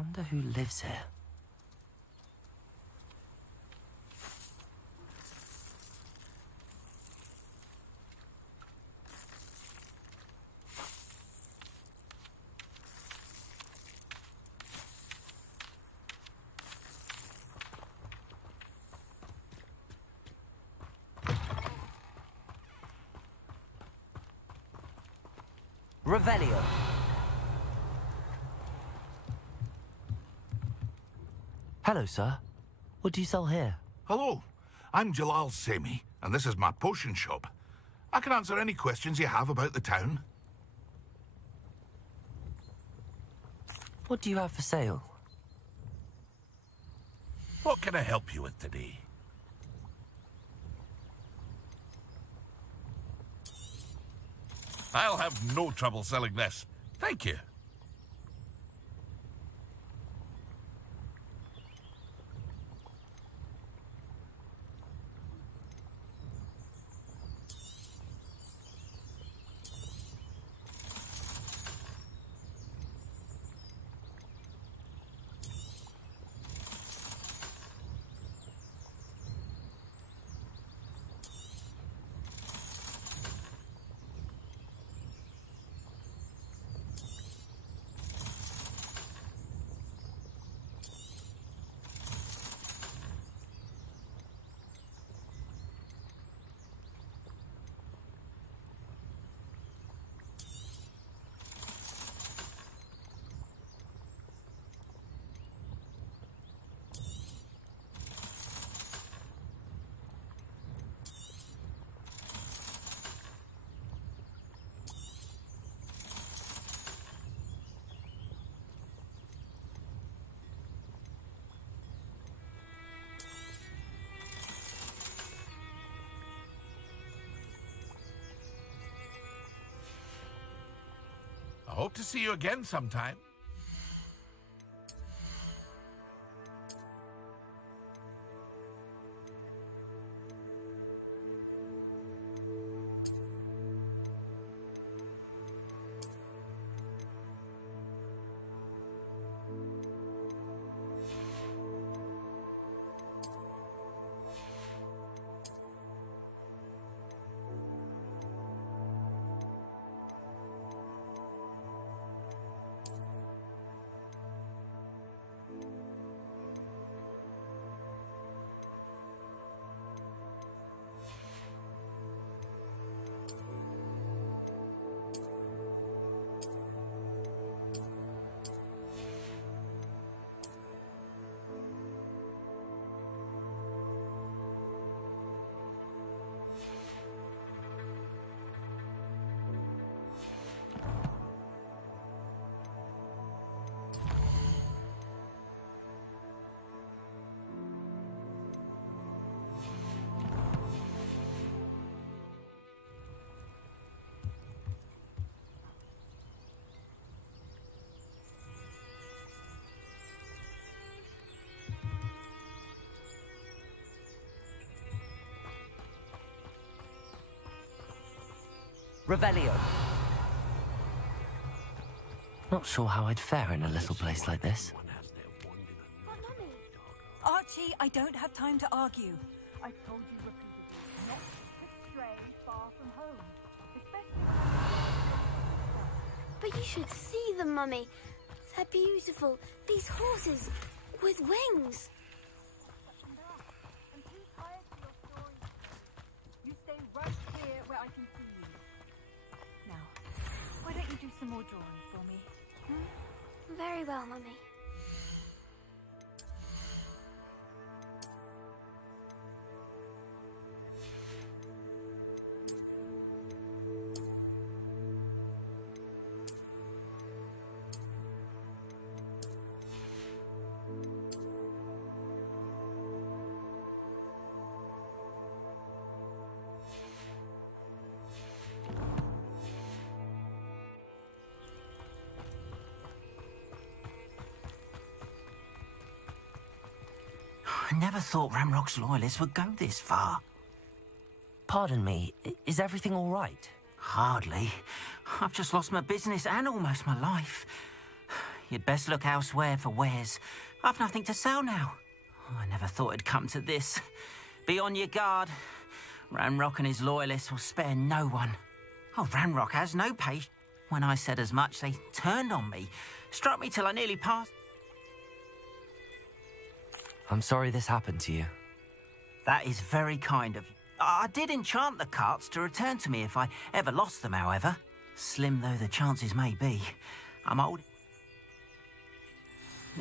Wonder who lives here. Revelio. Hello, sir. What do you sell here? Hello, I'm Jalal Semi, and this is my potion shop. I can answer any questions you have about the town. What do you have for sale? What can I help you with today? I'll have no trouble selling this. Thank you. I hope to see you again sometime. Revelio. Not sure how I'd fare in a little place like this. Archie, I don't have time to argue. I've told you repeatedly not to stray far from home. But you should see them, Mummy. They're beautiful. These horses with wings. I'm too tired for your stories. You stay right here where I can see you. Now, why don't you do some more drawings for me? Very well, Mummy. I never thought Ramrock's loyalists would go this far. Pardon me, is everything all right? Hardly. I've just lost my business and almost my life. You'd best look elsewhere for wares. I've nothing to sell now. Oh, I never thought it'd come to this. Be on your guard. Ranrock and his loyalists will spare no one. Oh, Ranrock has no patience. When I said as much, they turned on me. Struck me till I nearly passed. I'm sorry this happened to you. That is very kind of you. I did enchant the carts to return to me if I ever lost them, however. Slim though the chances may be. I'm old.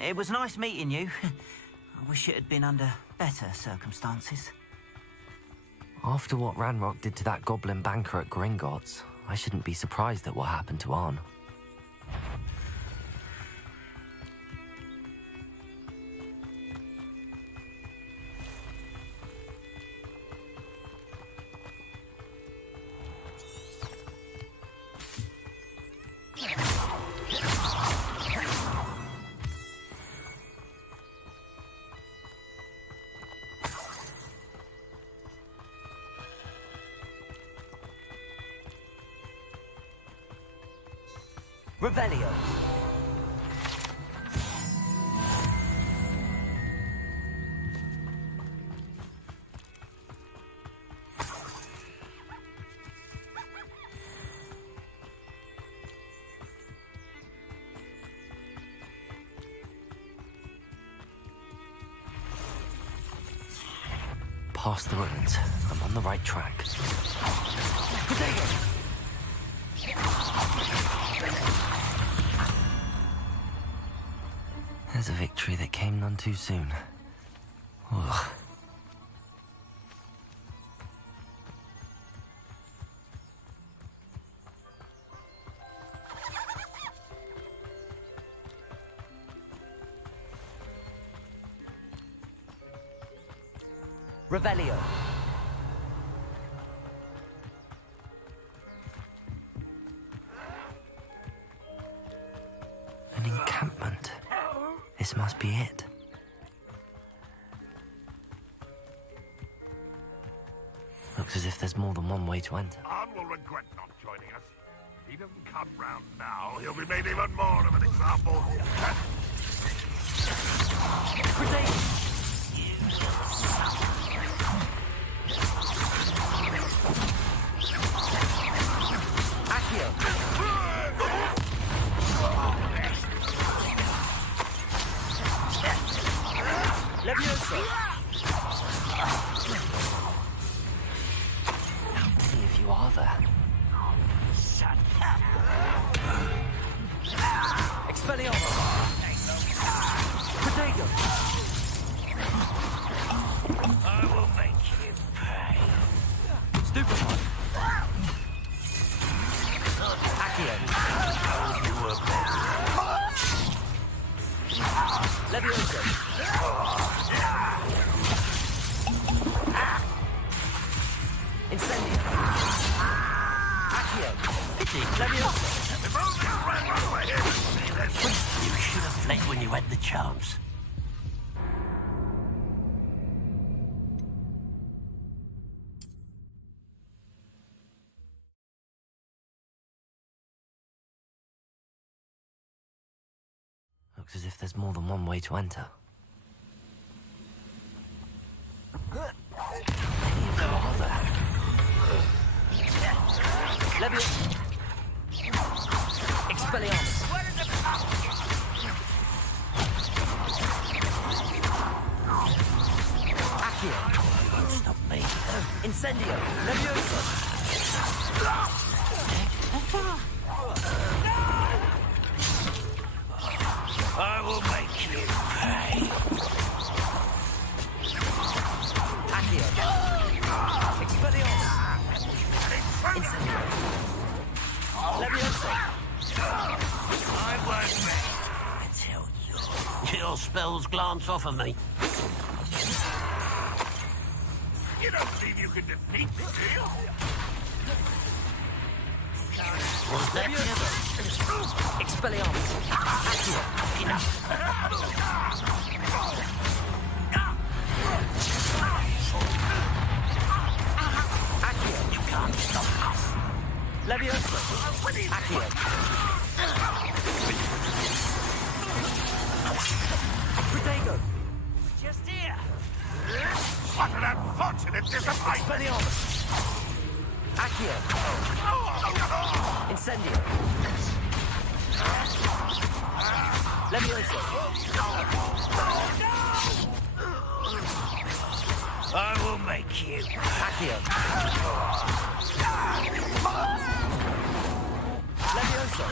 It was nice meeting you. I wish it had been under better circumstances. After what Ranrock did to that goblin banker at Gringotts, I shouldn't be surprised at what happened to Arn. Revelio. Past the ruins. I'm on the right track. Potato! There's a victory that came none too soon. Ugh. Revelio. An encampment. This must be it. Looks as if there's more than one way to enter. Arn will regret not joining us. If he doesn't come round now, he'll be made even more of an example. Levioso! How many of you are there? Expelliarmus! Potato! I will make you pay. Stupefy! Accio! You were Levioso! Incendio! Accio! Pity! Levioso! If only Ranrock were here to see this. You should have fled when you had the chance. Looks as if there's more than one way to enter. Many of you are there. Levioso! Expelliarmus! Accio! Won't stop me. Incendio! Levioso! I will make you pay. Accio! Expelliarmus! Incendio! Levioso! I won't be. I tell you. Your spells glance off of me. You don't believe you can defeat me, do you? Was that Expelliarmus! Accio! Accio! You can't stop us. Levioso! Accio! Expelliarmus! Accio! Incendio! Levioso! I will make you. Accio! Levioso!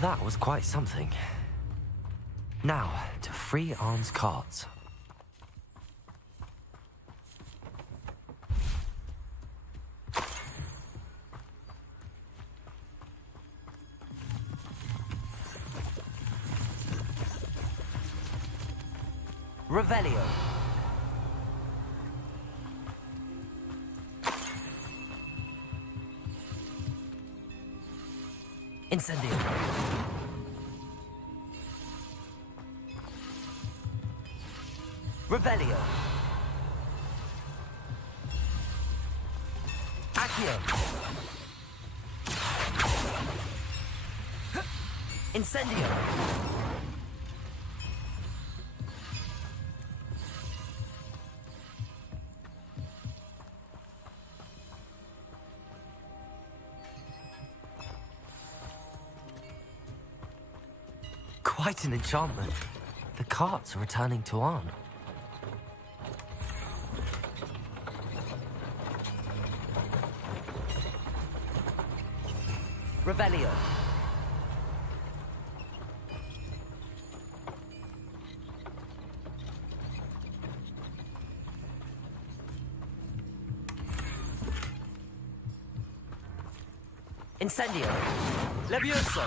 That was quite something. Now, to free Arn's carts. Revelio. Incendio. Revelio. Accio. Incendio. Quite an enchantment. The carts are returning to Arn. Revelio. Incendio. Levioso.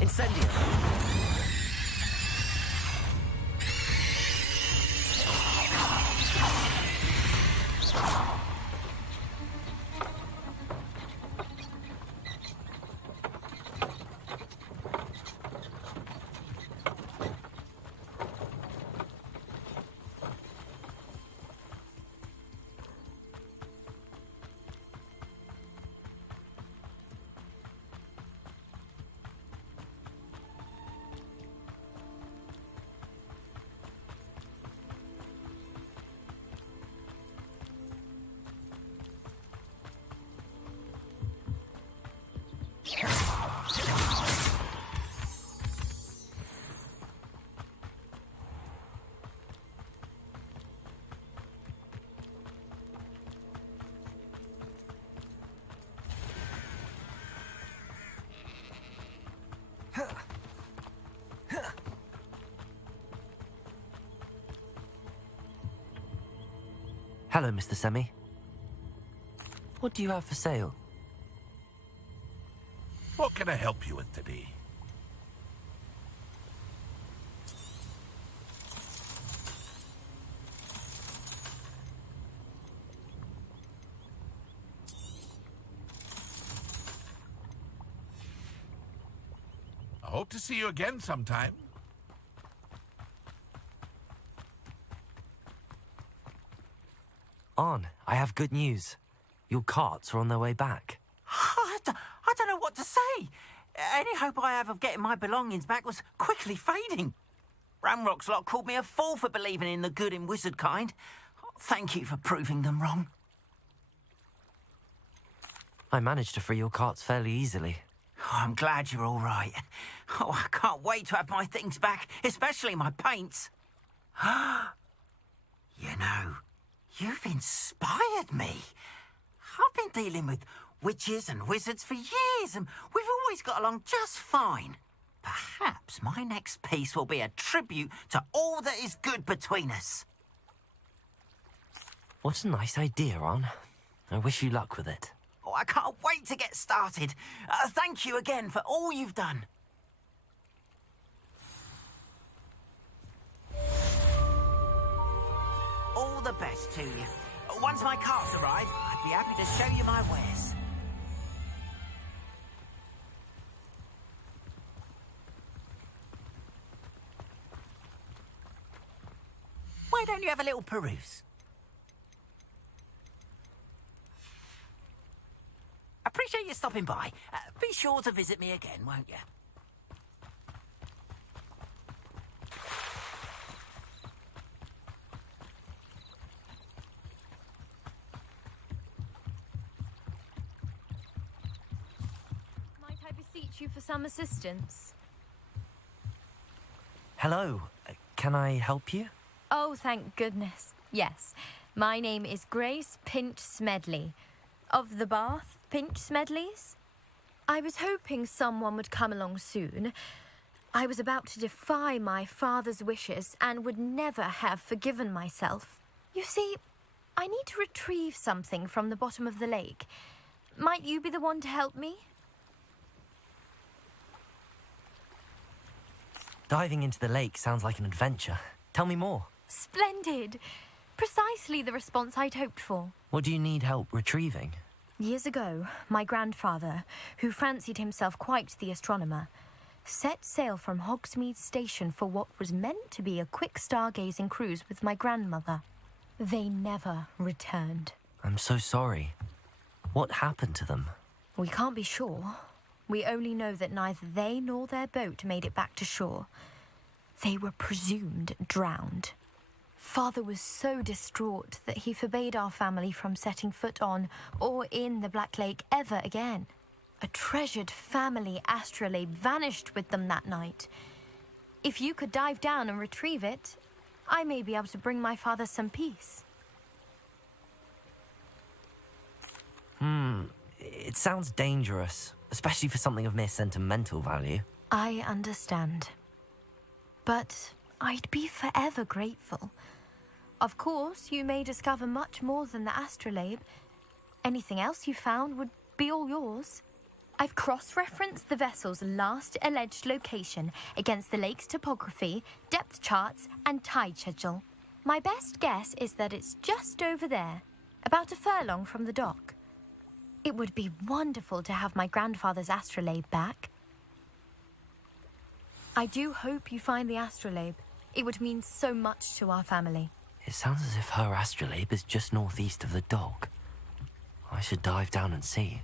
Incendio. Hello, Mr. Semi. What do you have for sale? What can I help you with today? I hope Hope to see you again sometime. On, I have good news. Your carts are on their way back. I don't know what to say. Any hope I have of getting my belongings back was quickly fading. Ramrock's lot called me a fool for believing in the good in wizard kind. Thank you for proving them wrong. I managed to free your carts fairly easily. Oh, I'm glad you're all right. Oh, I can't wait to have my things back, especially my paints. You know, you've inspired me. I've been dealing with witches and wizards for years, and we've always got along just fine. Perhaps my next piece will be a tribute to all that is good between us. What a nice idea, On. I wish you luck with it. Oh, I can't wait to get started. Thank you again for all you've done. All the best to you. Once my carts arrive, I'd be happy to show you my wares. Why don't you have a little peruse? Appreciate you stopping by. Be sure to visit me again, won't you? Might I beseech you for some assistance? Hello. Can I help you? Oh, thank goodness. Yes. My name is Grace Pinch Smedley. Of the Bath Pinch Smedleys? I was hoping someone would come along soon. I was about to defy my father's wishes and would never have forgiven myself. You see, I need to retrieve something from the bottom of the lake. Might you be the one to help me? Diving into the lake sounds like an adventure. Tell me more. Splendid! Precisely the response I'd hoped for. What do you need help retrieving? Years ago, my grandfather, who fancied himself quite the astronomer, set sail from Hogsmeade Station for what was meant to be a quick stargazing cruise with my grandmother. They never returned. I'm so sorry. What happened to them? We can't be sure. We only know that neither they nor their boat made it back to shore. They were presumed drowned. Father was so distraught that he forbade our family from setting foot on or in the Black Lake ever again. A treasured family astrolabe vanished with them that night. If you could dive down and retrieve it, I may be able to bring my father some peace. It sounds dangerous, especially for something of mere sentimental value. I understand. But I'd be forever grateful. Of course, you may discover much more than the astrolabe. Anything else you found would be all yours. I've cross-referenced the vessel's last alleged location against the lake's topography, depth charts, and tide schedule. My best guess is that it's just over there, about a furlong from the dock. It would be wonderful to have my grandfather's astrolabe back. I do hope you find the astrolabe. It would mean so much to our family. It sounds as if her astrolabe is just northeast of the dock. I should dive down and see.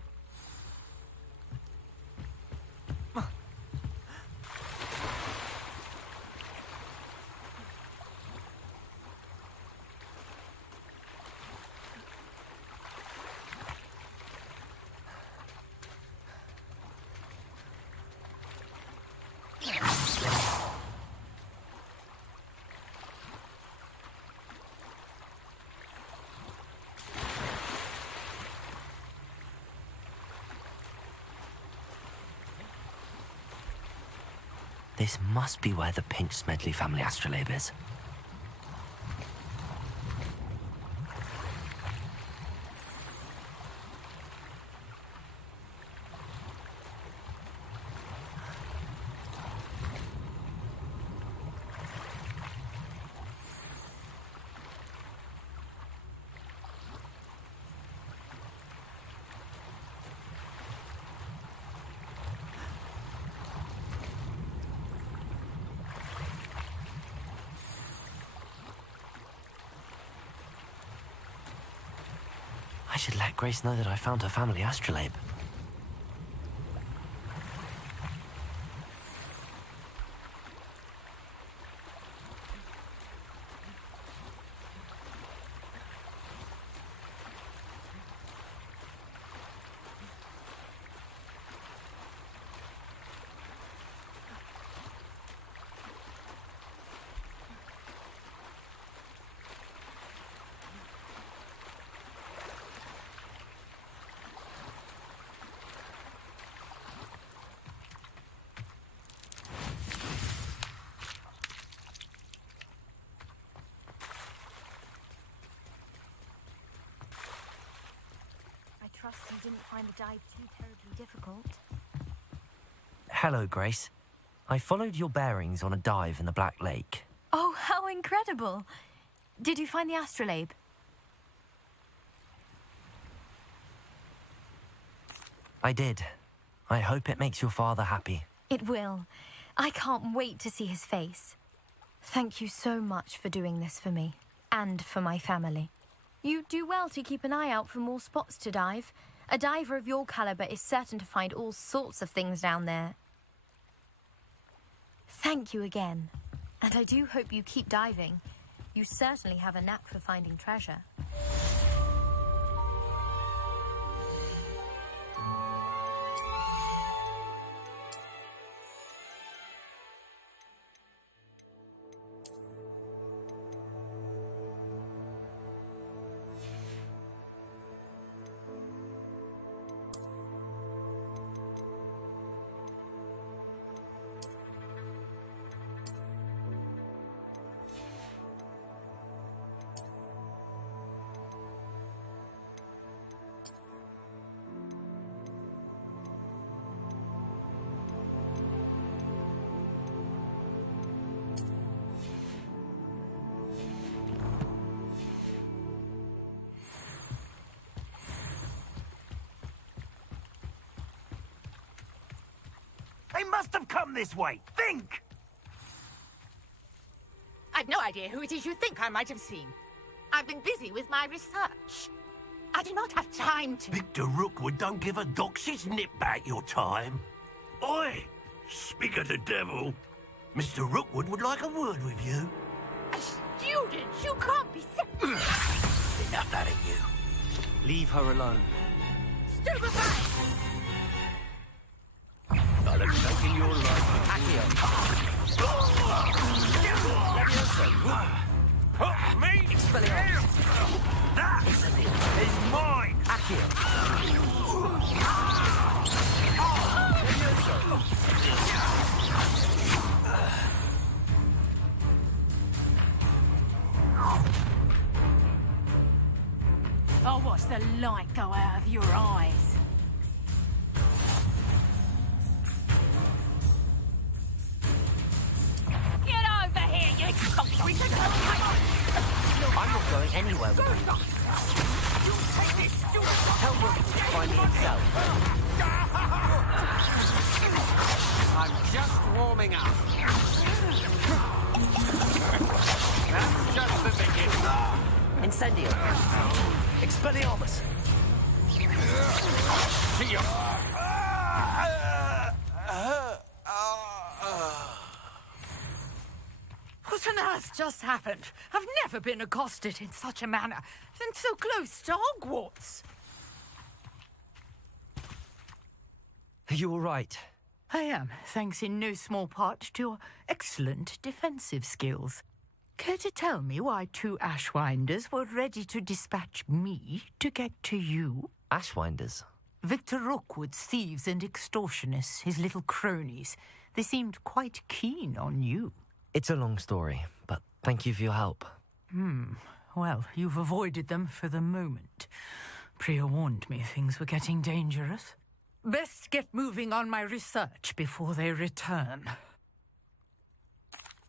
This must be where the Pinch Smedley family astrolabe is. I should let Grace know that I found her family astrolabe. I trust you didn't find the dive too terribly difficult. Hello, Grace. I followed your bearings on a dive in the Black Lake. Oh, how incredible! Did you find the astrolabe? I did. I hope it makes your father happy. It will. I can't wait to see his face. Thank you so much for doing this for me, and for my family. You do well to keep an eye out for more spots to dive. A diver of your caliber is certain to find all sorts of things down there. Thank you again. And I do hope you keep diving. You certainly have a knack for finding treasure. They must have come this way. Think! I've no idea who it is you think I might have seen. I've been busy with my research. I do not have time to... Victor Rookwood don't give a doxy's nip back your time. Oi! Speak of the devil. Mr. Rookwood would like a word with you. A student? You can't be... Enough out of you. Leave her alone. Stupefy! I'll have taken your life. Me? That is mine! Oh, watch the light go out of your eyes. Get over here, you I'm not going anywhere with you. Tell Rook to find me himself. I'm just warming up. That's just the beginning. Incendio. Expelliarmus. What on earth just happened? I've never been accosted in such a manner, and so close to Hogwarts. Are you all right? I am, thanks in no small part to your excellent defensive skills. Care to tell me why two Ashwinders were ready to dispatch me to get to you? Ashwinders. Victor Rookwood's thieves and extortionists, his little cronies. They seemed quite keen on you. It's a long story, but thank you for your help. Well, you've avoided them for the moment. Priya warned me things were getting dangerous. Best get moving on my research before they return.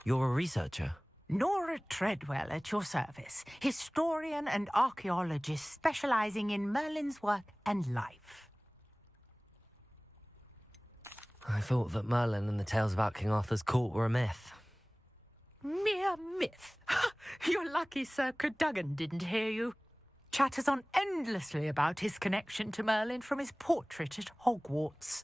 You're a researcher? Nora Treadwell at your service, historian and archaeologist specializing in Merlin's work and life. I thought that Merlin and the tales about King Arthur's court were a myth. Mere myth. You're lucky Sir Cadogan didn't hear you. chatters on endlessly about his connection to Merlin from his portrait at Hogwarts.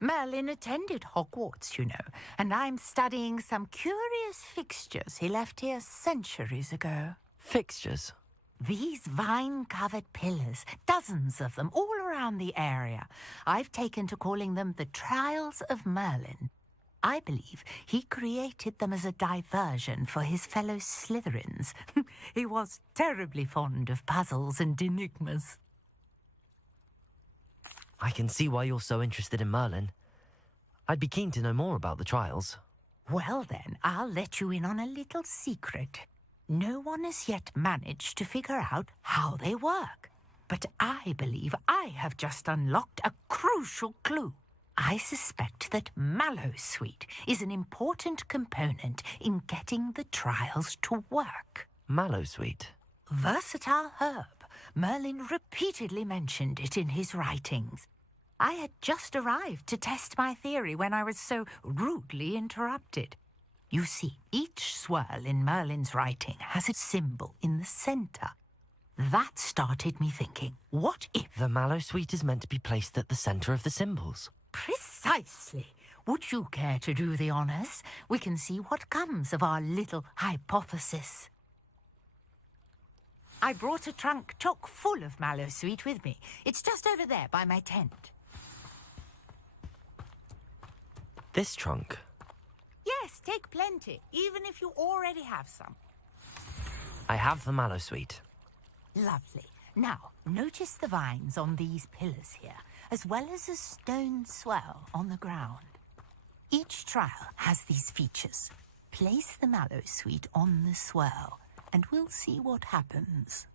Merlin attended Hogwarts, you know, and I'm studying some curious fixtures he left here centuries ago. Fixtures? These vine-covered pillars, dozens of them all around the area. I've taken to calling them the Trials of Merlin. I believe he created them as a diversion for his fellow Slytherins. He was terribly fond of puzzles and enigmas. I can see why you're so interested in Merlin. I'd be keen to know more about the trials. Well then, I'll let you in on a little secret. No one has yet managed to figure out how they work. But I believe I have just unlocked a crucial clue. I suspect that Mallowsweet is an important component in getting the trials to work. Mallowsweet? Versatile herb. Merlin repeatedly mentioned it in his writings. I had just arrived to test my theory when I was so rudely interrupted. You see, each swirl in Merlin's writing has a symbol in the centre. That started me thinking, what if... The Mallowsweet is meant to be placed at the centre of the symbols. Precisely. Would you care to do the honours? We can see what comes of our little hypothesis. I brought a trunk chock full of Mallowsweet with me. It's just over there by my tent. This trunk? Yes, take plenty, even if you already have some. I have the Mallowsweet. Lovely. Now, notice the vines on these pillars here, as well as a stone swell on the ground. Each trial has these features. Place the Mallowsweet on the swell, and we'll see what happens.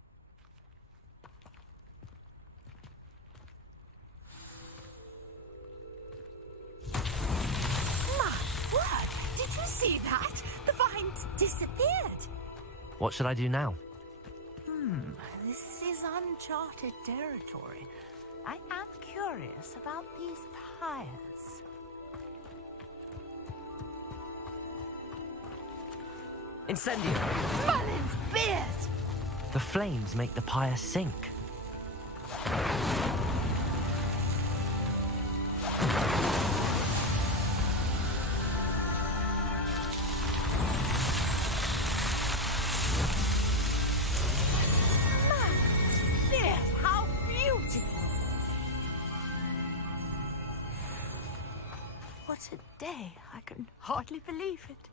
My word! Did you see that? The vines disappeared. What should I do now? This is uncharted territory. I am curious about these pyres. Incendio! Merlin's beard! The flames make the pyre sink. How beautiful! What a day. I can hardly believe it.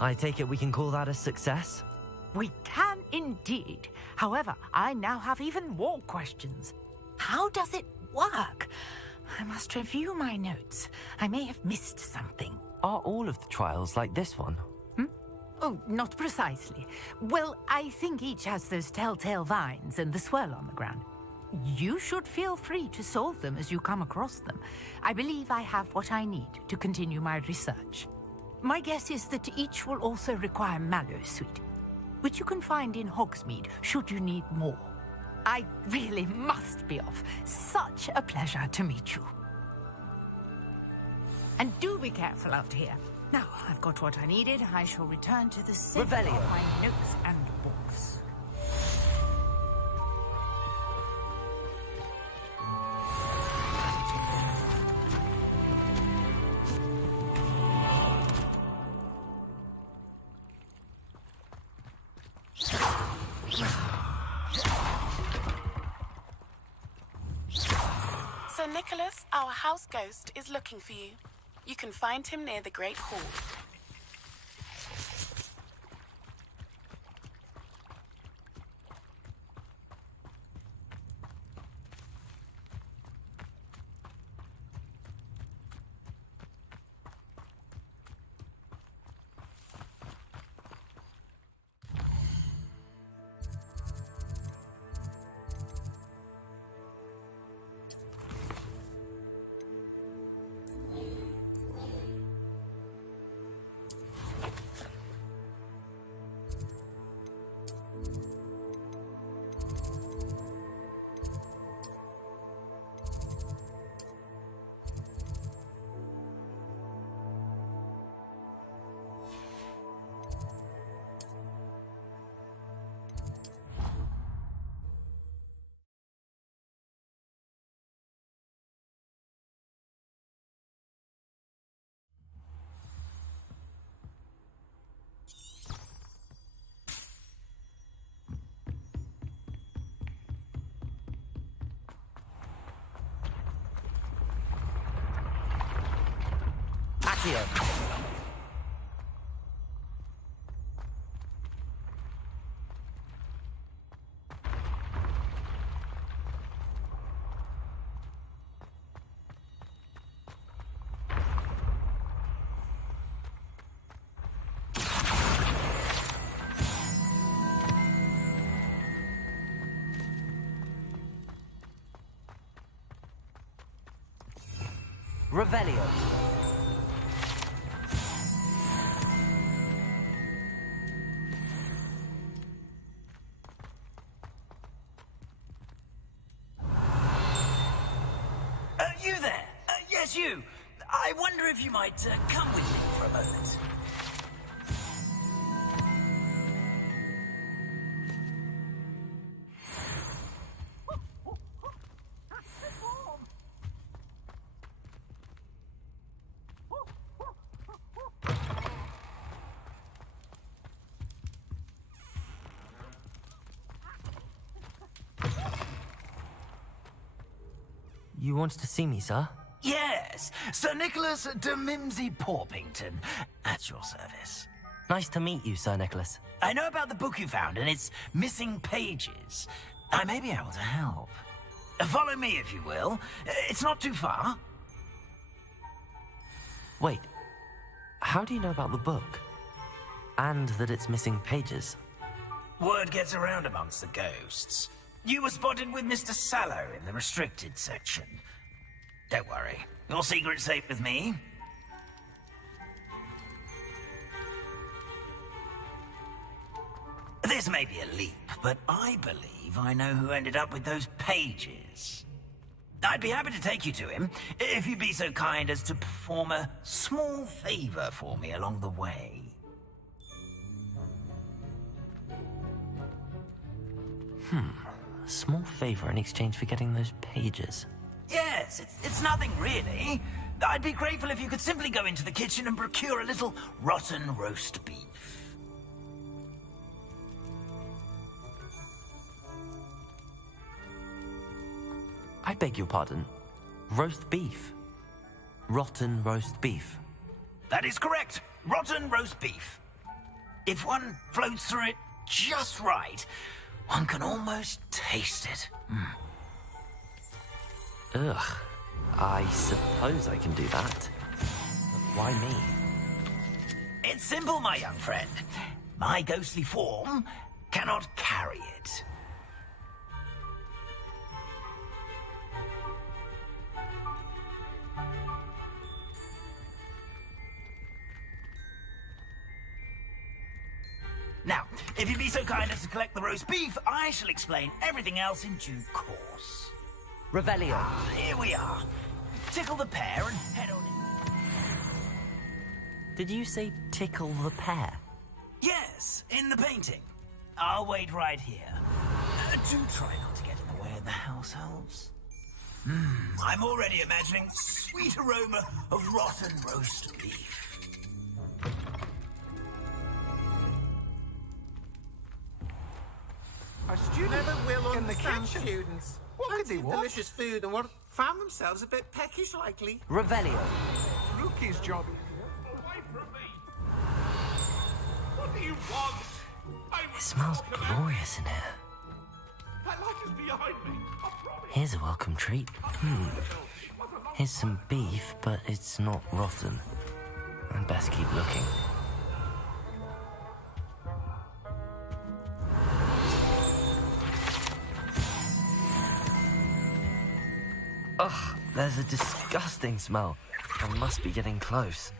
I take it we can call that a success? We can indeed. However, I now have even more questions. How does it work? I must review my notes. I may have missed something. Are all of the trials like this one? Oh, not precisely. Well, I think each has those telltale vines and the swirl on the ground. You should feel free to solve them as you come across them. I believe I have what I need to continue my research. My guess is that each will also require Mallowsweet, which you can find in Hogsmeade should you need more. I really must be off. Such a pleasure to meet you. And do be careful out here. Now, I've got what I needed. I shall return to the center of Revelio. my notes and books. Sir Nicholas, our house ghost, is looking for you. You can find him near the Great Hall. Accio. Revelio. You there? Yes, you. I wonder if you might come with me for a moment. You wanted to see me, sir? Yes, Sir Nicholas de Mimsy Porpington, at your service. Nice to meet you, Sir Nicholas. I know about the book you found and its missing pages. I may be able to help. Follow me, if you will. It's not too far. Wait, how do you know about the book? And that it's missing pages? Word gets around amongst the ghosts. You were spotted with Mr. Sallow in the restricted section. Don't worry, your secret's safe with me. This may be a leap, but I believe I know who ended up with those pages. I'd be happy to take you to him, if you'd be so kind as to perform a small favor for me along the way. A small favor in exchange for getting those pages. Yes, it's nothing really. I'd be grateful if you could simply go into the kitchen and procure a little rotten roast beef. I beg your pardon. Roast beef. Rotten roast beef. That is correct. Rotten roast beef. If one floats through it just right, one can almost taste it. Ugh. I suppose I can do that. But why me? It's simple, my young friend. My ghostly form cannot carry it. Now, if you'd be so kind as to collect the roast beef, I shall explain everything else in due course. Revelio. Here we are. Tickle the pear and head on in. Did you say tickle the pear? Yes, in the painting. I'll wait right here. Do try not to get in the way of the house elves. I'm already imagining sweet aroma of rotten roast beef. A student never will in the kitchen. Students. What could they want? Delicious food and found themselves a bit peckish, likely. Revelio. Rookie's job. Away from me. What do you want? It smells glorious in here. That light is behind me. I promise. Here's a welcome treat. Here's some beef, but it's not rotten. I'd best keep looking. Ugh, there's a disgusting smell. I must be getting close.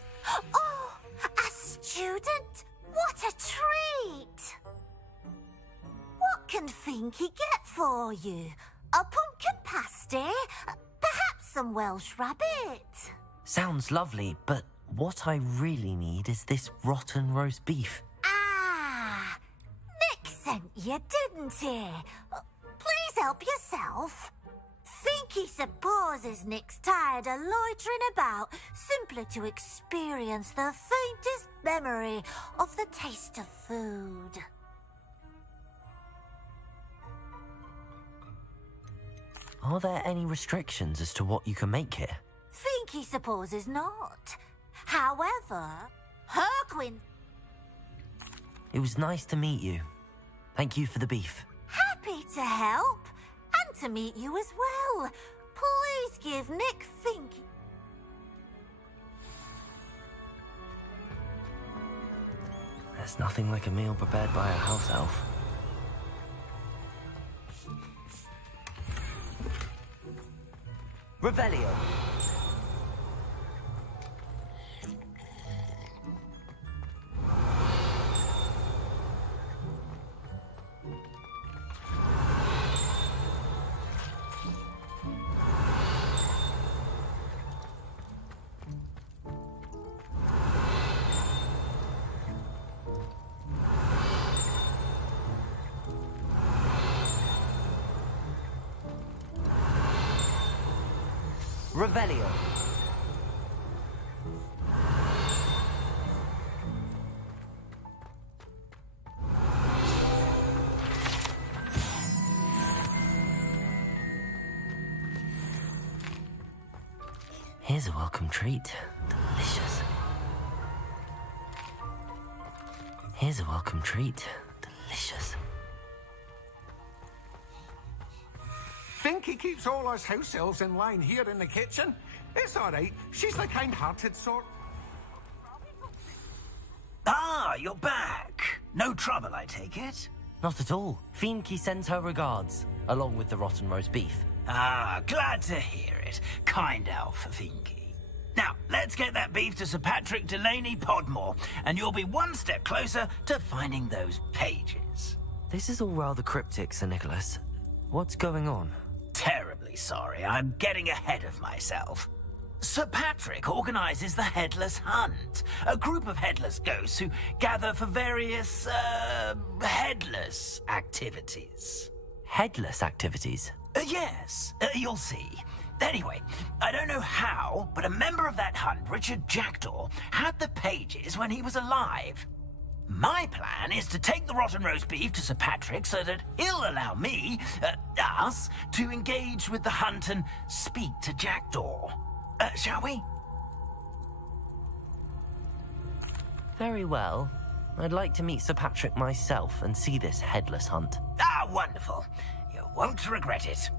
Oh, a student? What a treat! What can Finky get for you? A pumpkin pasty? Perhaps some Welsh rabbit? Sounds lovely, but what I really need is this rotten roast beef. Ah, Nick sent you, didn't he? Please help yourself. Finky supposes Nick's tired of loitering about simply to experience the faintest memory of the taste of food. Are there any restrictions as to what you can make here? Finky supposes not. However, her queen... It was nice to meet you. Thank you for the beef. Happy to help, and to meet you as well. Please give Nick Finky... There's nothing like a meal prepared by a house elf. Revelio. Revelio. Here's a welcome treat. Delicious. Here's a welcome treat. Delicious. Think he keeps all us house elves in line here in the kitchen? It's all right. She's the kind-hearted sort. Ah, you're back. No trouble, I take it? Not at all. Fienke sends her regards, along with the rotten roast beef. Ah, glad to hear it. Kind elf, Finky. Now, let's get that beef to Sir Patrick Delaney Podmore, and you'll be one step closer to finding those pages. This is all rather cryptic, Sir Nicholas. What's going on? Terribly sorry, I'm getting ahead of myself. Sir Patrick organizes the Headless Hunt, a group of headless ghosts who gather for various, headless activities. Headless activities? Yes, you'll see. Anyway, I don't know how, but a member of that hunt, Richard Jackdaw, had the pages when he was alive. My plan is to take the rotten roast beef to Sir Patrick so that he'll allow me, us, to engage with the hunt and speak to Jackdaw. Shall we? Very well. I'd like to meet Sir Patrick myself and see this headless hunt. Ah, wonderful. You won't regret it.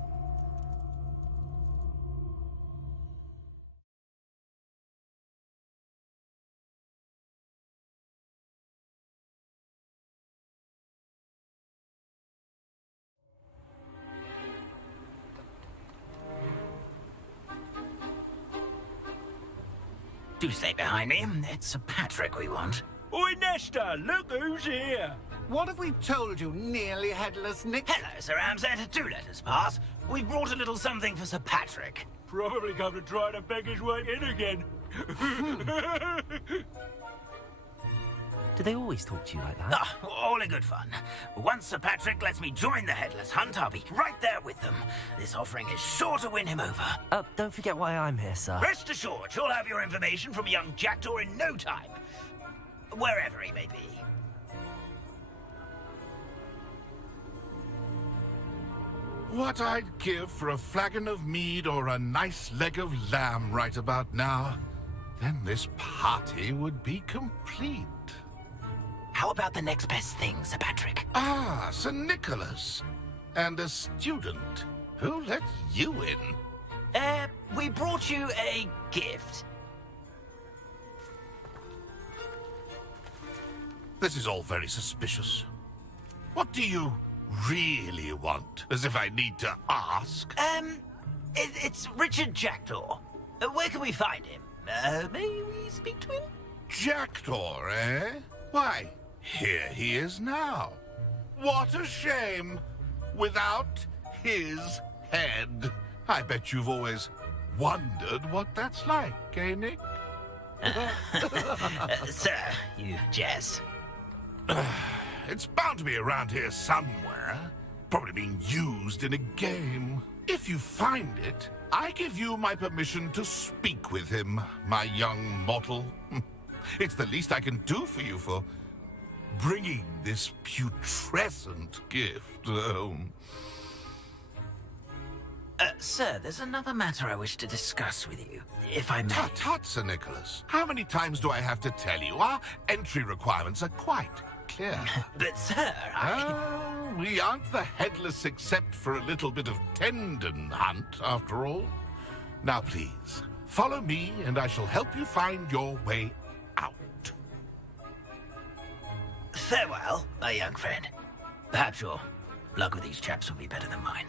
Do stay behind me. It's Sir Patrick we want. Oi, Nesta, look who's here. What have we told you, nearly headless Nick? Hello, Sir Ramsay. Do let us pass. We've brought a little something for Sir Patrick. Probably come to try to beg his way in again. Do they always talk to you like that? Ah, all in good fun. Once Sir Patrick lets me join the Headless Hunt, I'll be right there with them. This offering is sure to win him over. Don't forget why I'm here, sir. Rest assured, you'll have your information from young Jackdaw in no time. Wherever he may be. What I'd give for a flagon of mead or a nice leg of lamb right about now. Then this party would be complete. How about the next best thing, Sir Patrick? Ah, Sir Nicholas. And a student. Who let you in? We brought you a gift. This is all very suspicious. What do you really want? As if I need to ask. It's Richard Jackdaw. Where can we find him? May we speak to him? Jackdaw, eh? Why, here he is now. What a shame. Without his head. I bet you've always wondered what that's like, eh, Nick? Sir, you jest. It's bound to be around here somewhere. Probably being used in a game. If you find it, I give you my permission to speak with him, my young mortal. It's the least I can do for you for bringing this putrescent gift home. Sir, there's another matter I wish to discuss with you, if I may. Tut, tut, Sir Nicholas. How many times do I have to tell you? Our entry requirements are quite clear. But, sir, We aren't the headless except for a little bit of tendon hunt, after all. Now, please, follow me, and I shall help you find your way out. Farewell, my young friend. Perhaps your luck with these chaps will be better than mine.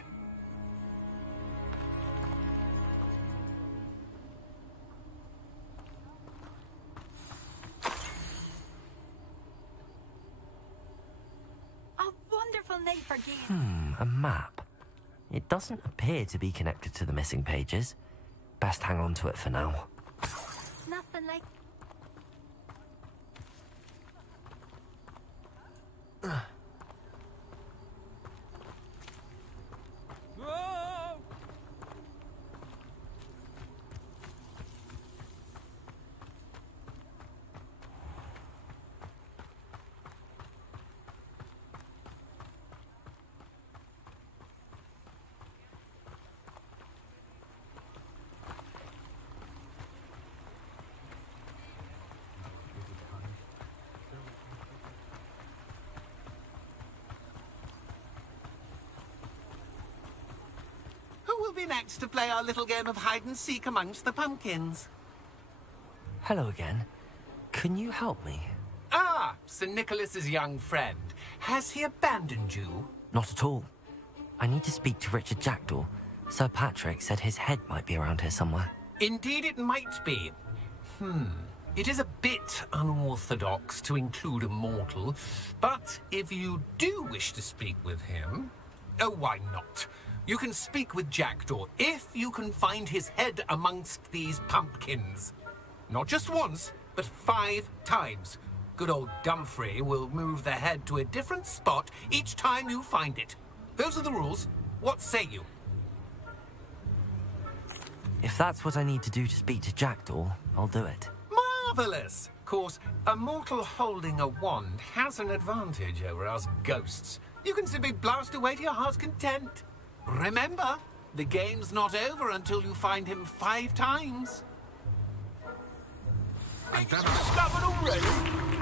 A wonderful name for game. A map. It doesn't appear to be connected to the missing pages. Best hang on to it for now. Nothing like... Who will be next to play our little game of hide-and-seek amongst the pumpkins? Hello again. Can you help me? Ah, Sir Nicholas's young friend. Has he abandoned you? Not at all. I need to speak to Richard Jackdaw. Sir Patrick said his head might be around here somewhere. Indeed it might be. It is a bit unorthodox to include a mortal, but if you do wish to speak with him... Oh, why not? You can speak with Jackdaw if you can find his head amongst these pumpkins. Not just once, but 5 times. Good old Dumfrey will move the head to a different spot each time you find it. Those are the rules. What say you? If that's what I need to do to speak to Jackdaw, I'll do it. Marvellous! Of course, a mortal holding a wand has an advantage over us ghosts. You can simply blast away to your heart's content. Remember, the game's not over until you find him 5 times. Discovered already?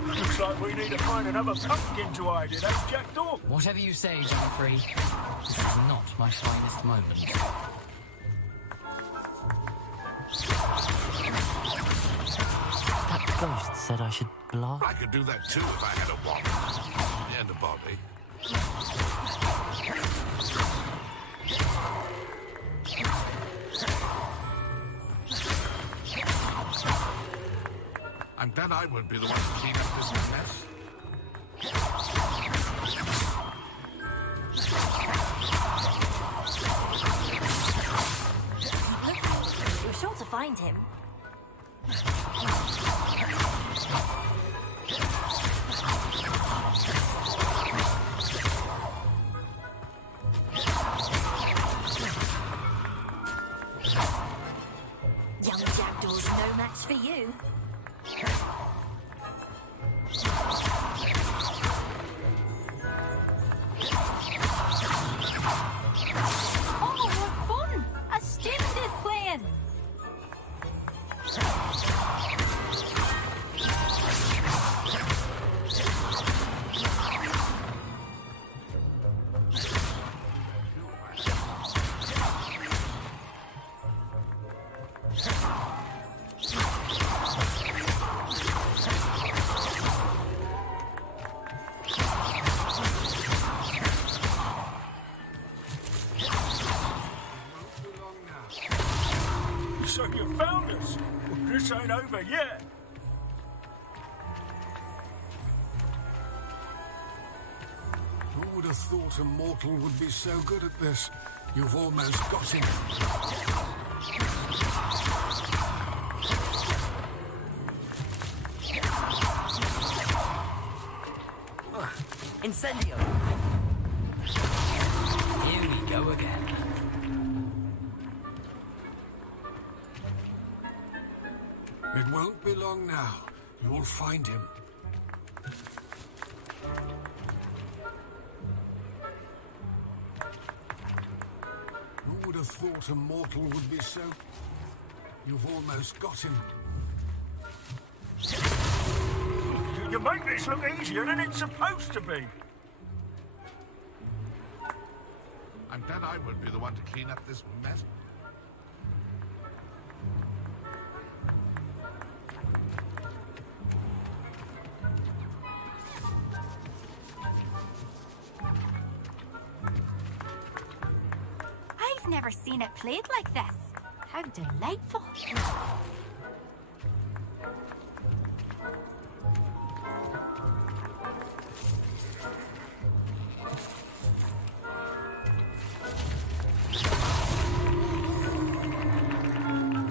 Looks like we need to find another pumpkin to hide in, Jackdaw? Whatever you say, Geoffrey. This is not my finest moment. That ghost said I should blast. I could do that too if I had a wand and a body. I'm glad I won't be the one to clean up this mess. Look, we're sure to find him. Young Jackdaw's no match for you. Oh, what fun! A student is playing! So you found us? Well, this ain't over yet. Who would have thought a mortal would be so good at this? You've almost got him. Incendio! Here we go again. It won't be long now. You'll find him. Who would have have thought a mortal would be so... You've almost got him. You make this look easier than it's supposed to be. I'm glad I won't be the one to clean up this mess. I've never seen it played like this. How delightful.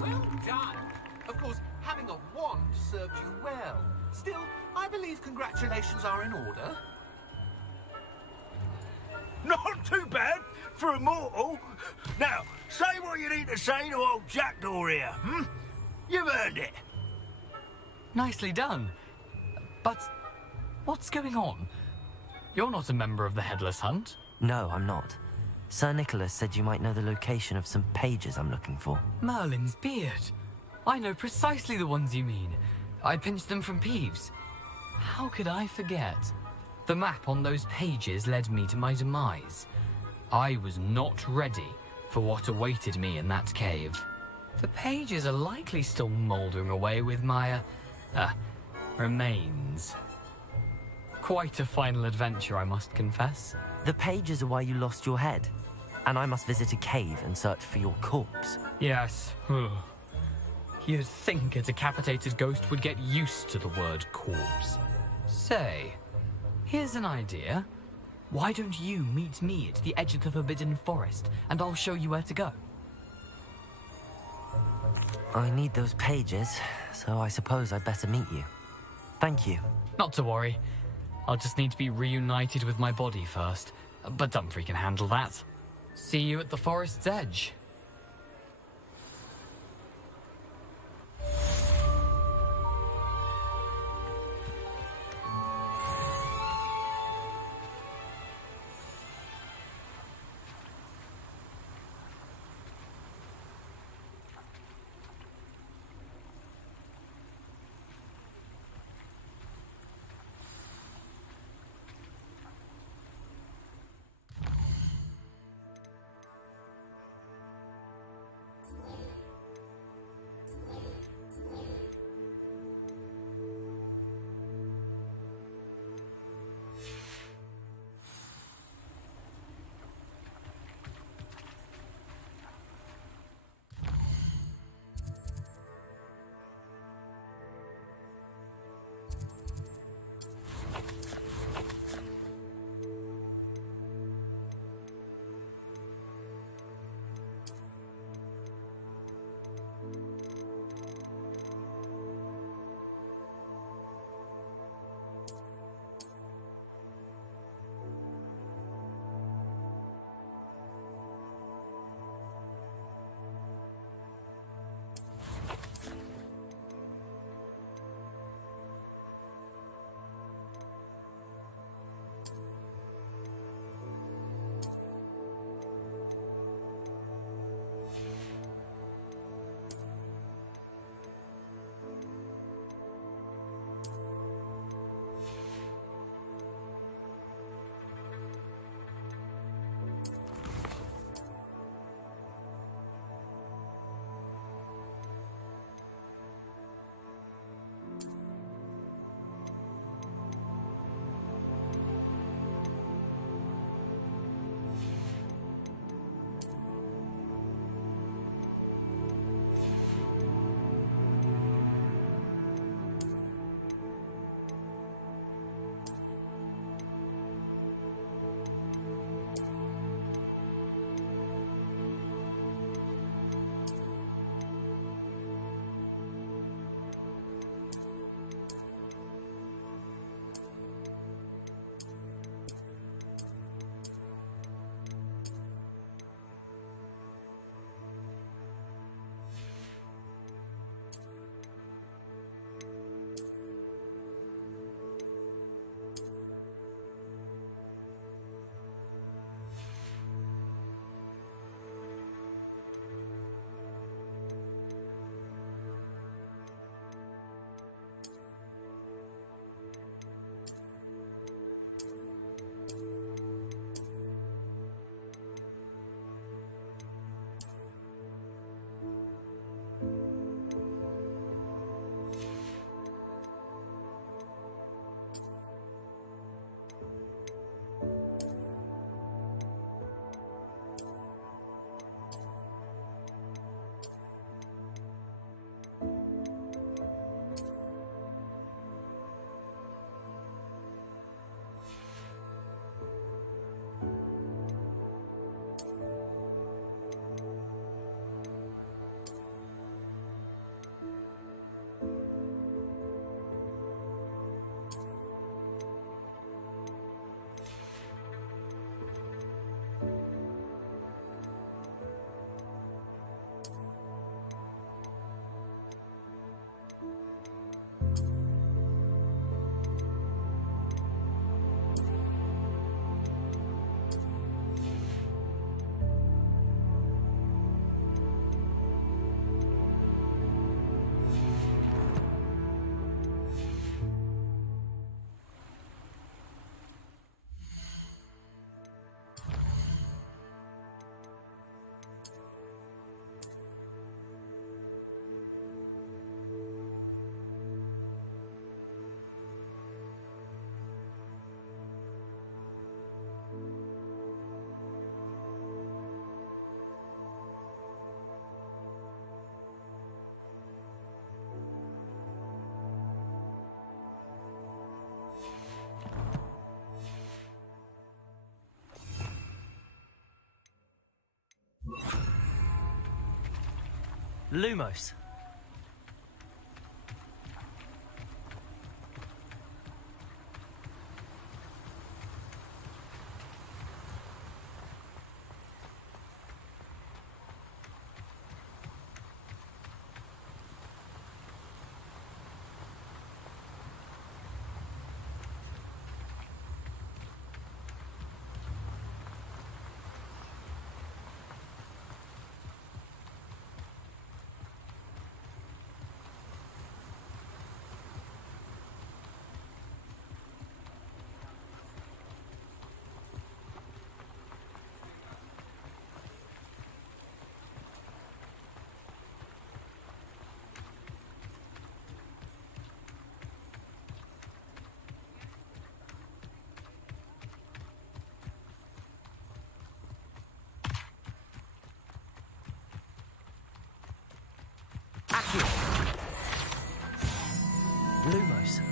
Well done. Of course, having a wand served you well. Still, I believe congratulations are in order. Not too bad for a mortal. Now, say what you need to say to old Jackdaw here, hmm? You've earned it. Nicely done. But what's going on? You're not a member of the Headless Hunt. No, I'm not. Sir Nicholas said you might know the location of some pages I'm looking for. Merlin's beard. I know precisely the ones you mean. I pinched them from Peeves. How could I forget? The map on those pages led me to my demise. I was not ready for what awaited me in that cave. The pages are likely still mouldering away with my, remains. Quite a final adventure, I must confess. The pages are why you lost your head, and I must visit a cave and search for your corpse. Yes. You'd think a decapitated ghost would get used to the word corpse. Say, here's an idea. Why don't you meet me at the edge of the Forbidden Forest, and I'll show you where to go? I need those pages, so I suppose I'd better meet you. Thank you. Not to worry. I'll just need to be reunited with my body first. But Dumfries can handle that. See you at the forest's edge. Lumos. Lumos.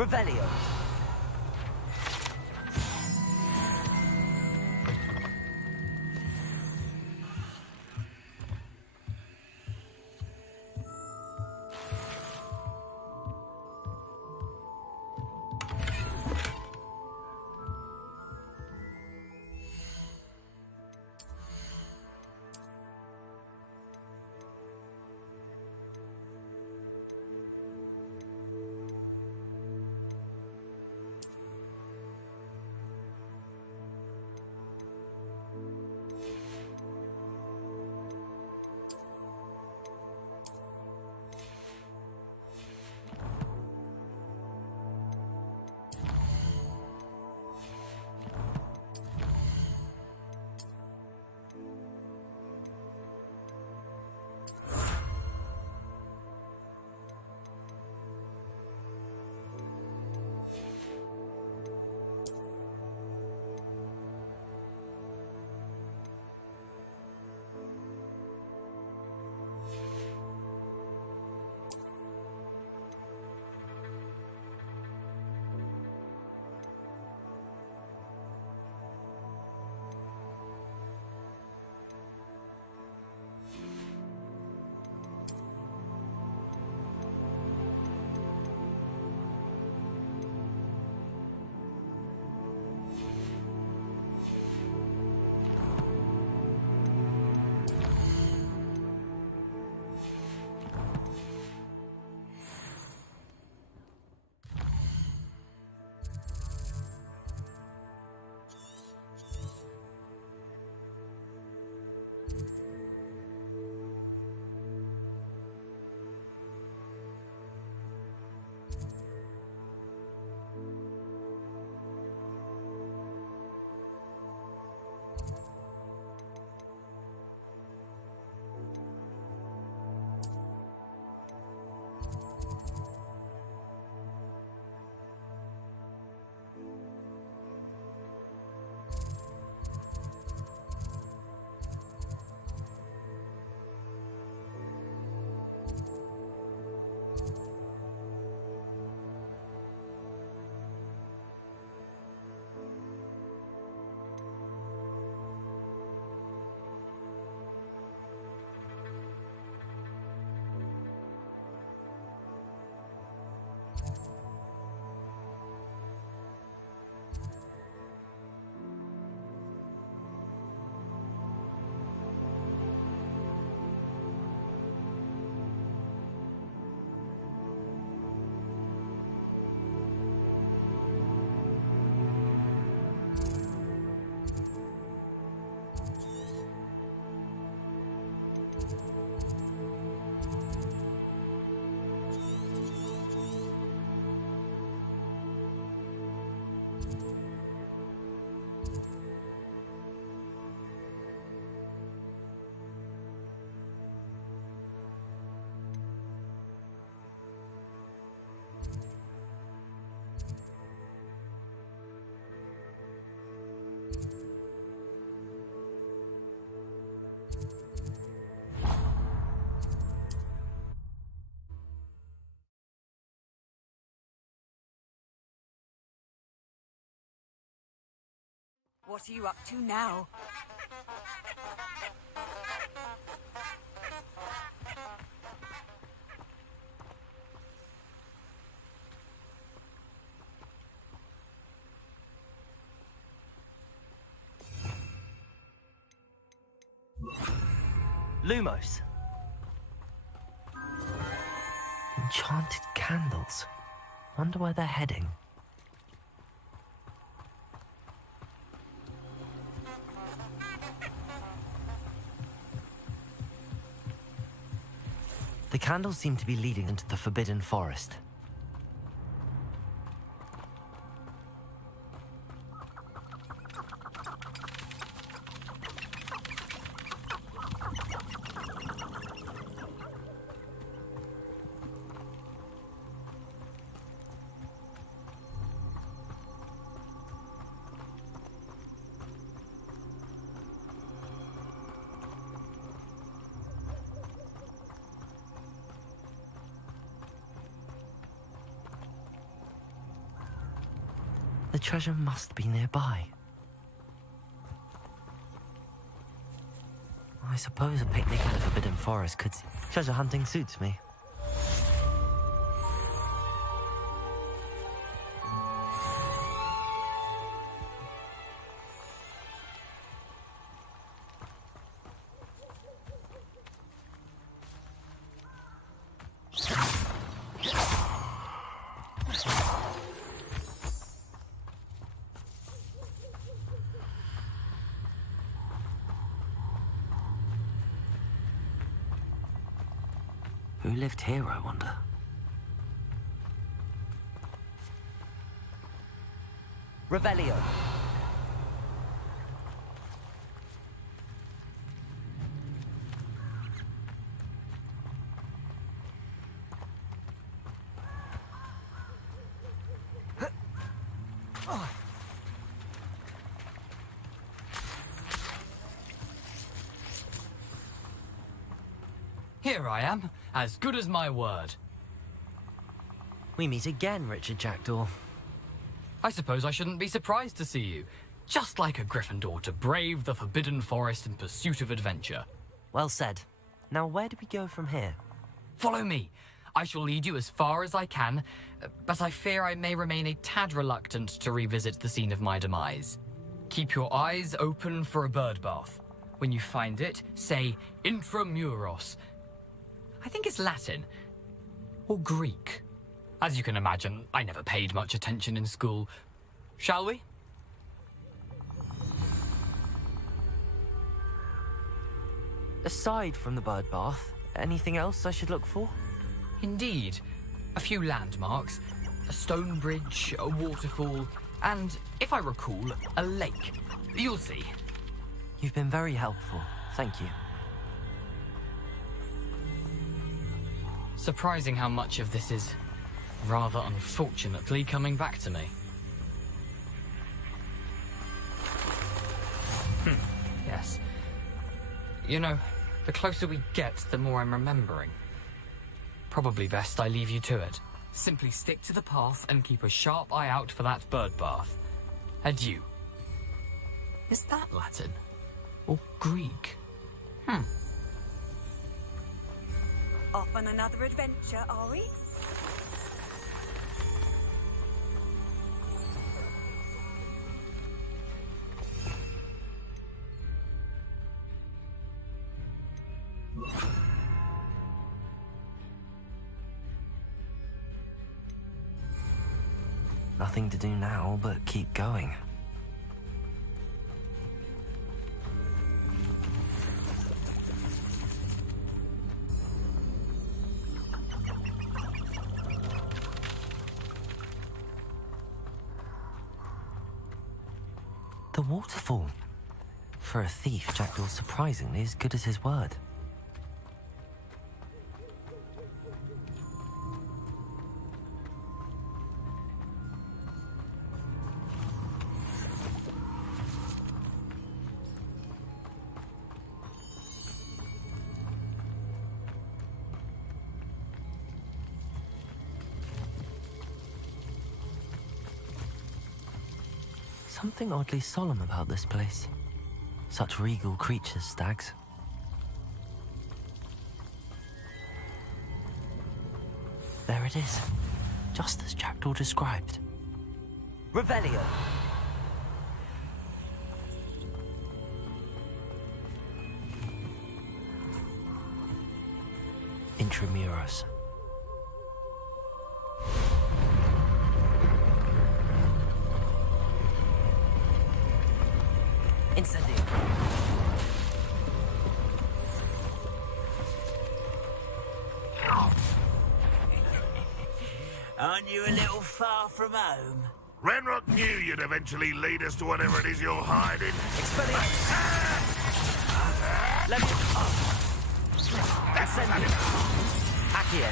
Revelio. What are you up to now? Lumos. Enchanted candles. Wonder where they're heading. The candles seem to be leading into the Forbidden Forest. The treasure must be nearby. I suppose a picnic in the Forbidden Forest could... Treasure hunting suits me. Who lived here, I wonder? Revelio. Here I am, as good as my word. We meet again, Richard Jackdaw. I suppose I shouldn't be surprised to see you. Just like a Gryffindor to brave the Forbidden Forest in pursuit of adventure. Well said. Now where do we go from here? Follow me. I shall lead you as far as I can, but I fear I may remain a tad reluctant to revisit the scene of my demise. Keep your eyes open for a bird bath. When you find it, say intramuros. I think it's Latin. Or Greek. As you can imagine, I never paid much attention in school. Shall we? Aside from the bird bath, anything else I should look for? Indeed. A few landmarks, a stone bridge, a waterfall, and, if I recall, a lake. You'll see. You've been very helpful. Thank you. Surprising how much of this is, rather unfortunately, coming back to me. Yes. You know, the closer we get, the more I'm remembering. Probably best I leave you to it. Simply stick to the path and keep a sharp eye out for that bird bath. Adieu. Is that Latin? Or Greek? Off on another adventure, are we? Nothing to do now but keep going. The waterfall. For a thief, Jackdaw's surprisingly as good as his word. something oddly solemn about this place. Such regal creatures, stags. There it is, just as Jackdaw described. Revelio. Intramuros. Incendio. Aren't you a little far from home? Ranrock knew you'd eventually lead us to whatever it is you're hiding. Expelliarmus. Let me... Incendio. Accio.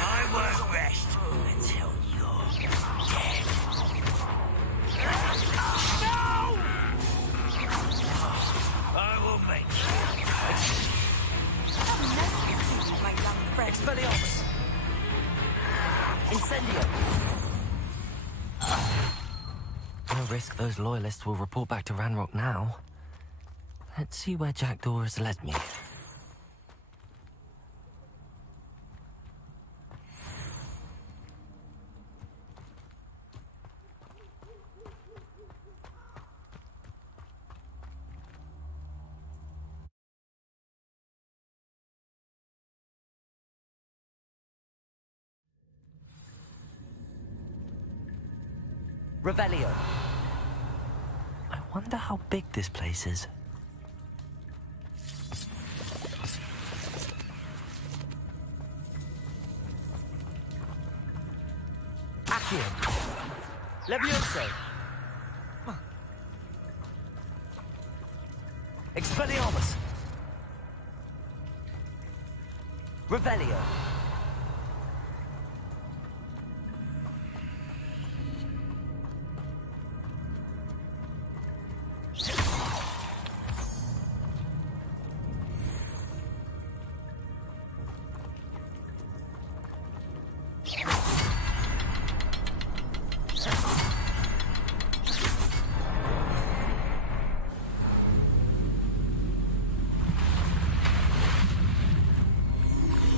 I won't rest until you're dead. No! I will make Expelliarmus. Incendio. No risk those loyalists will report back to Ranrock now. Let's see where Jackdaw has led me. Revelio. I wonder how big this place is. Accio. Levioso. Expelliarmus. Revelio.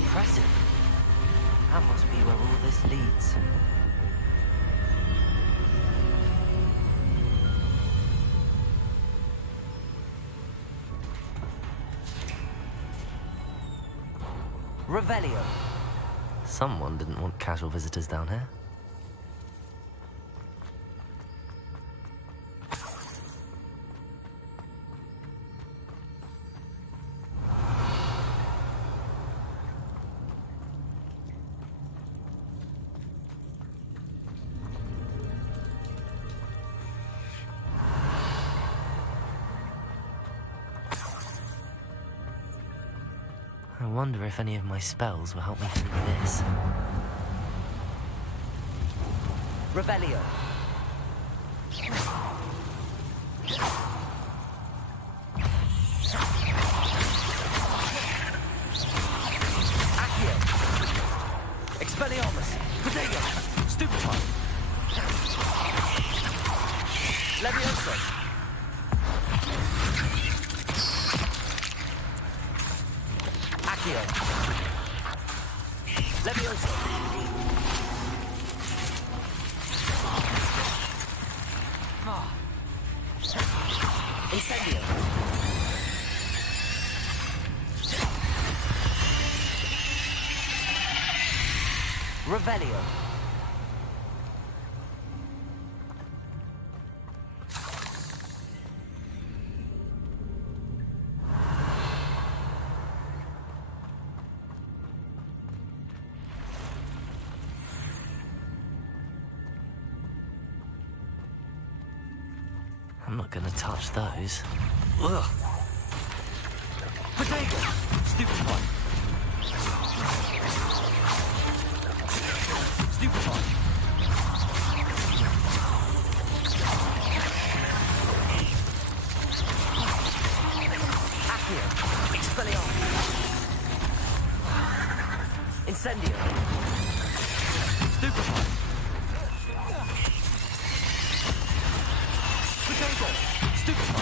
Impressive. That must be where all this leads. Revelio. Someone didn't want casual visitors down here. I wonder if any of my spells will help me through this. Revelio. Accio. Expelliarmus. Protego. Stupefy. Levioso. Accio. Levioso. Incendio. Revelio. I'm not gonna touch those. Ugh. Protego. Stupefy. Stupefy. Accio. Expelliarmus. Incendio. Stupefy. Levioso! Stupefy!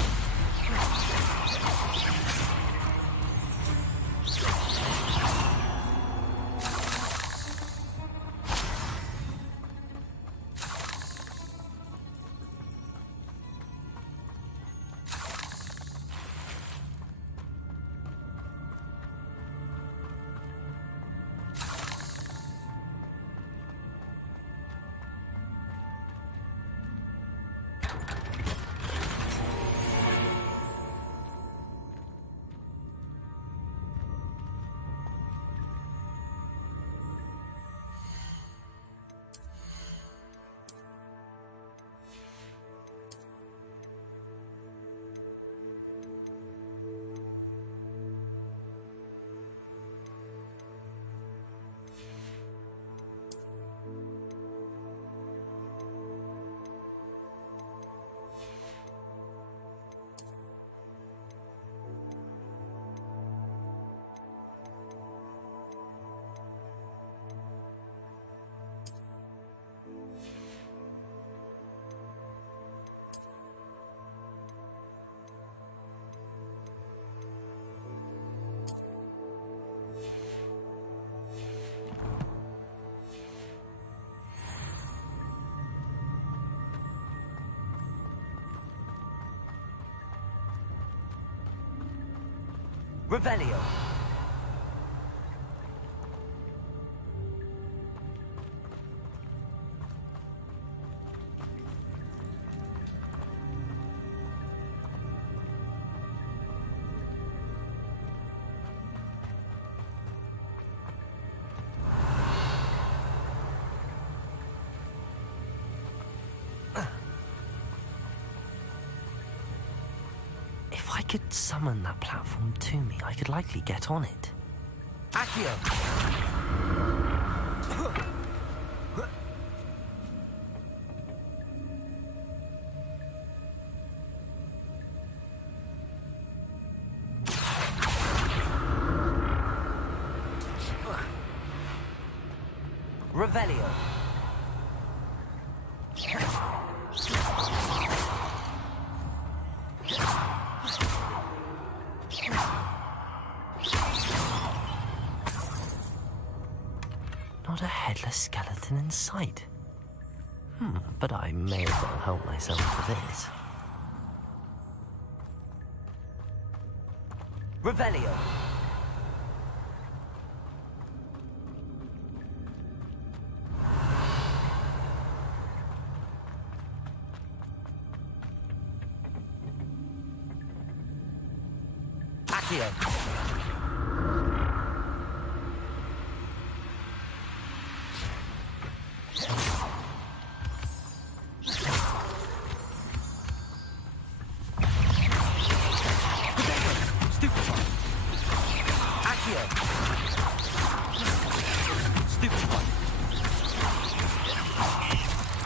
Revelio. If I could summon that platform to me, I could likely get on it. Accio! Revelio. Not a headless skeleton in sight. But I may as well help myself to this. Revelio. Accio.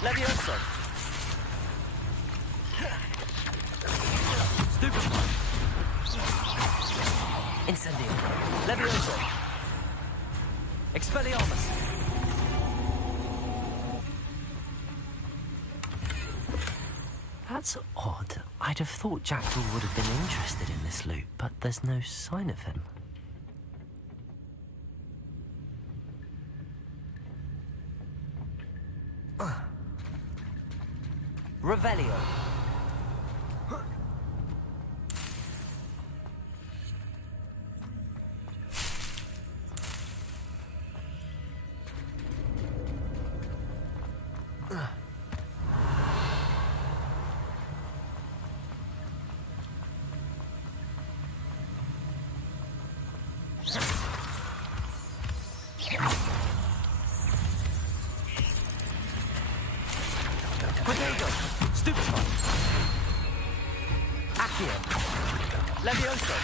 Levioso. Stupefy. Incendio. Levioso. Expelliarmus. That's odd. I'd have thought Jackdaw would have been interested in this loot, but there's no sign of him. Revelio. Protego. Stupefy. Accio. Levioso.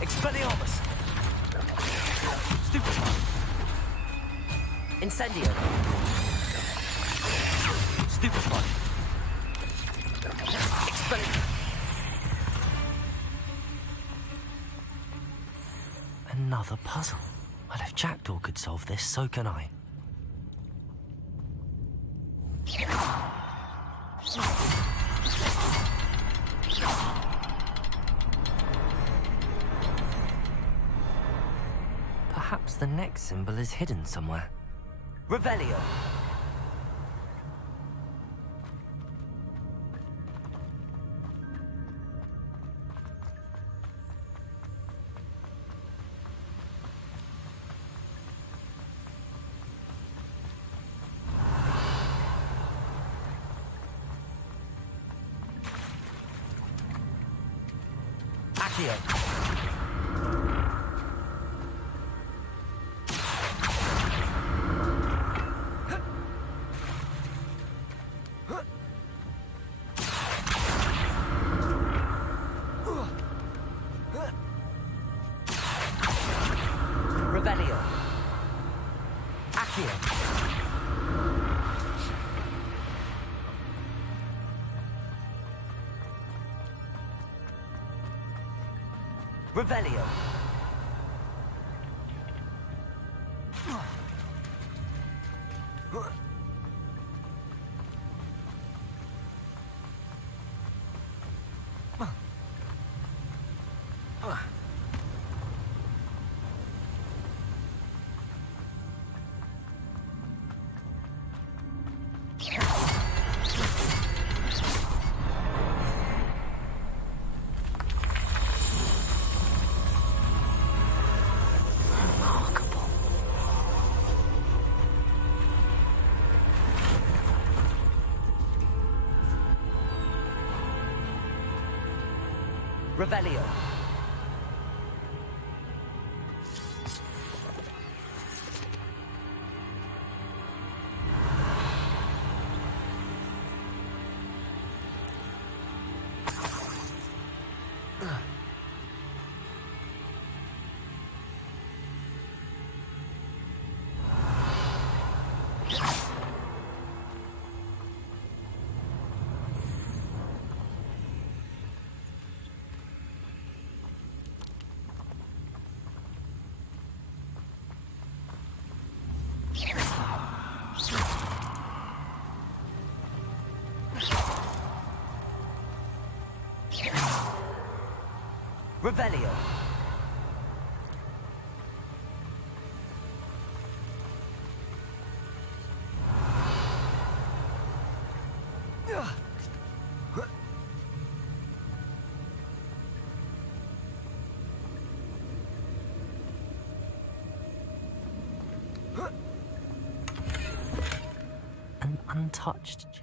Expelliarmus. Stupefy. Incendio. Stupefy. Expelliarmus. Another puzzle. Well, if Jackdaw could solve this, so can I. the next symbol is hidden somewhere. Revelio. Accio. Revelio. Accio. Revelio. Revelio. Revelio. An untouched gem.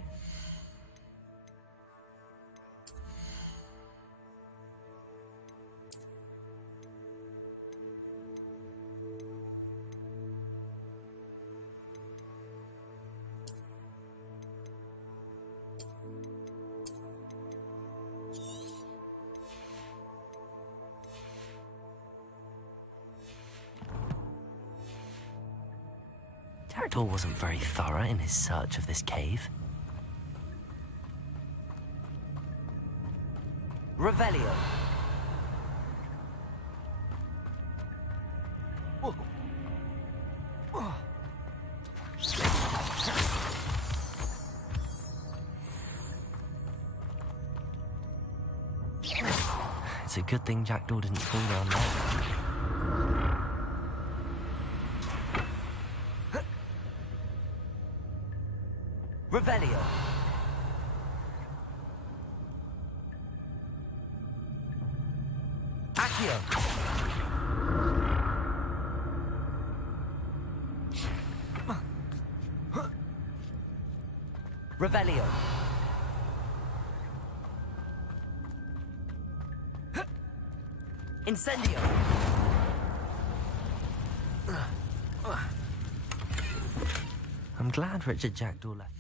Jackdaw wasn't very thorough in his search of this cave. Revelio. It's a good thing Jackdaw didn't fall down there. Revelio. Accio. Revelio. Incendio. I'm glad Richard Jackdaw left.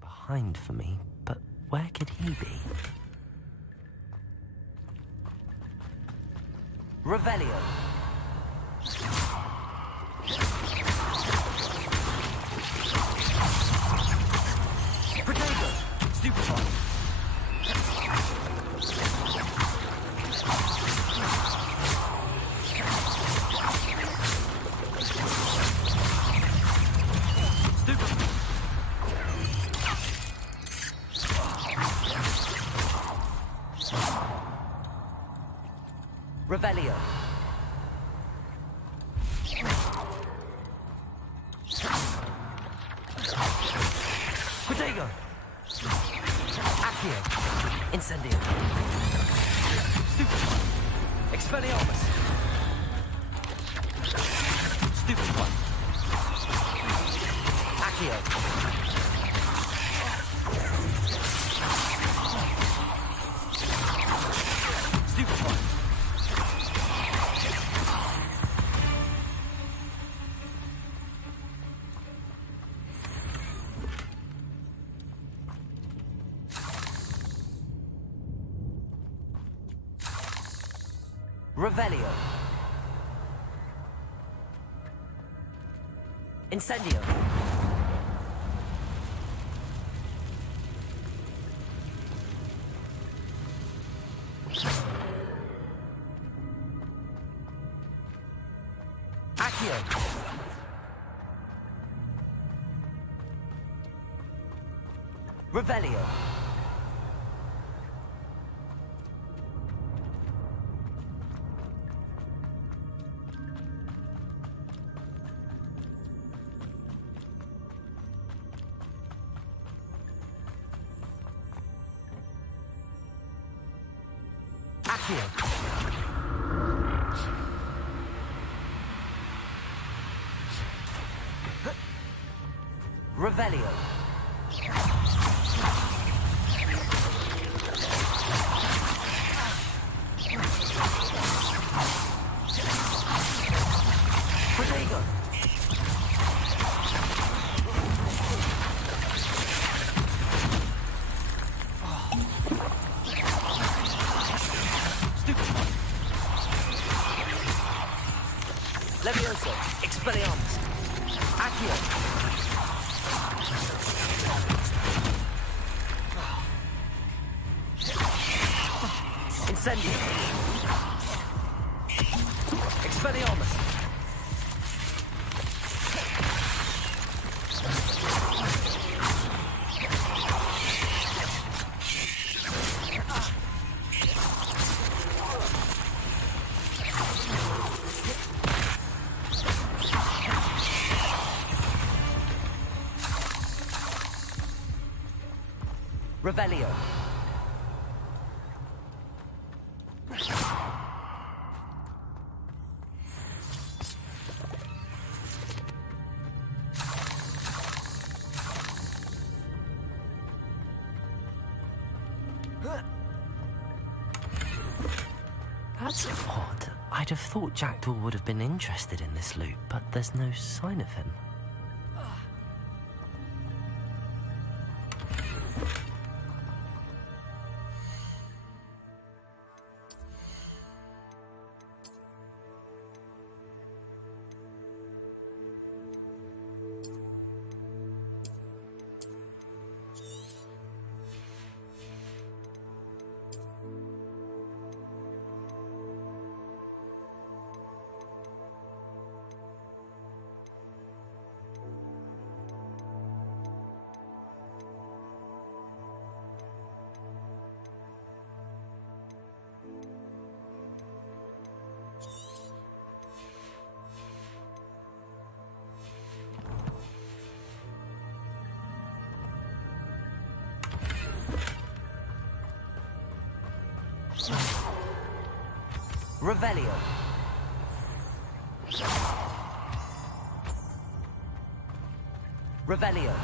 Behind for me, but where could he be? Revelio. Protego. Stupefy. Revelio. Protego. Accio. Incendio. Stupefy. Expelliarmus. Stupefy. Accio. Stupefy. Revelio. Incendio. Accio. Revelio. Accio. Revelio. Protego. Levioso. Expelliarmus. Accio. Incendio. Expelliarmus. Revelio. That's odd. I'd have thought Jackdaw would have been interested in this loot, but there's no sign of him. Revelio. Revelio.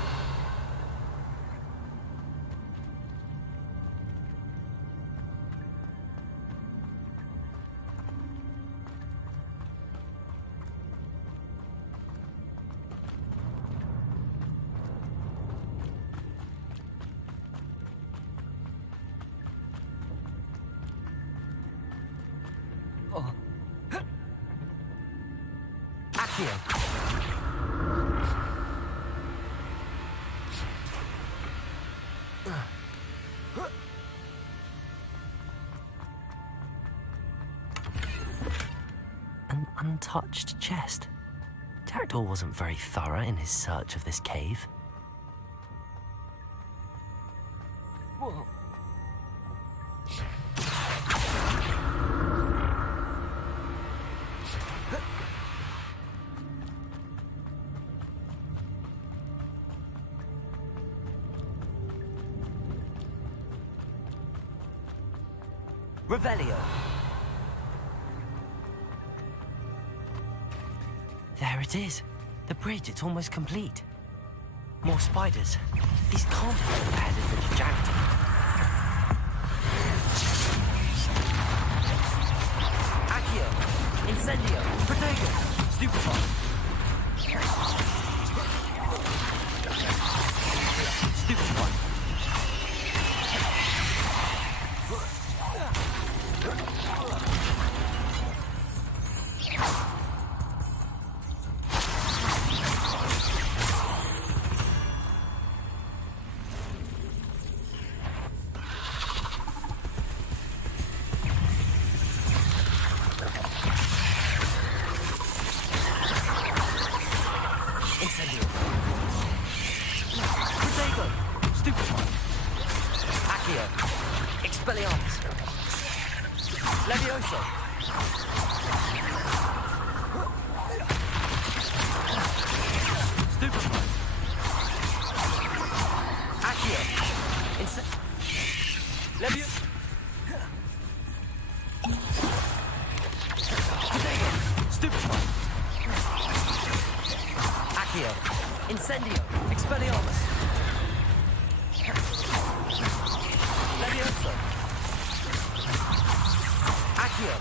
An untouched chest. Jackdaw wasn't very thorough in his search of this cave. Whoa. Revelio. There it is. The bridge, it's almost complete. More spiders. These can't be the head of Richard Jackdaw. Accio. Incendio. Protego. Stupefy. Stupefy. Incendio! Expelliarmus! Levioso! Accio!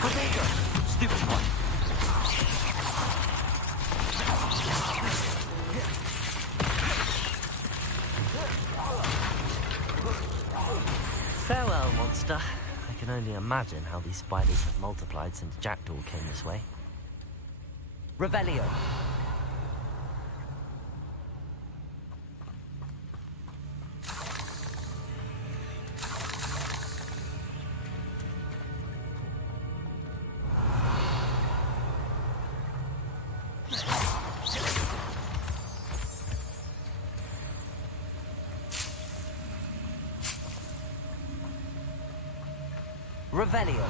Protego! Stupefy! Farewell, monster. I can only imagine how these spiders have multiplied since Jackdaw came this way. Revelio. Revelio.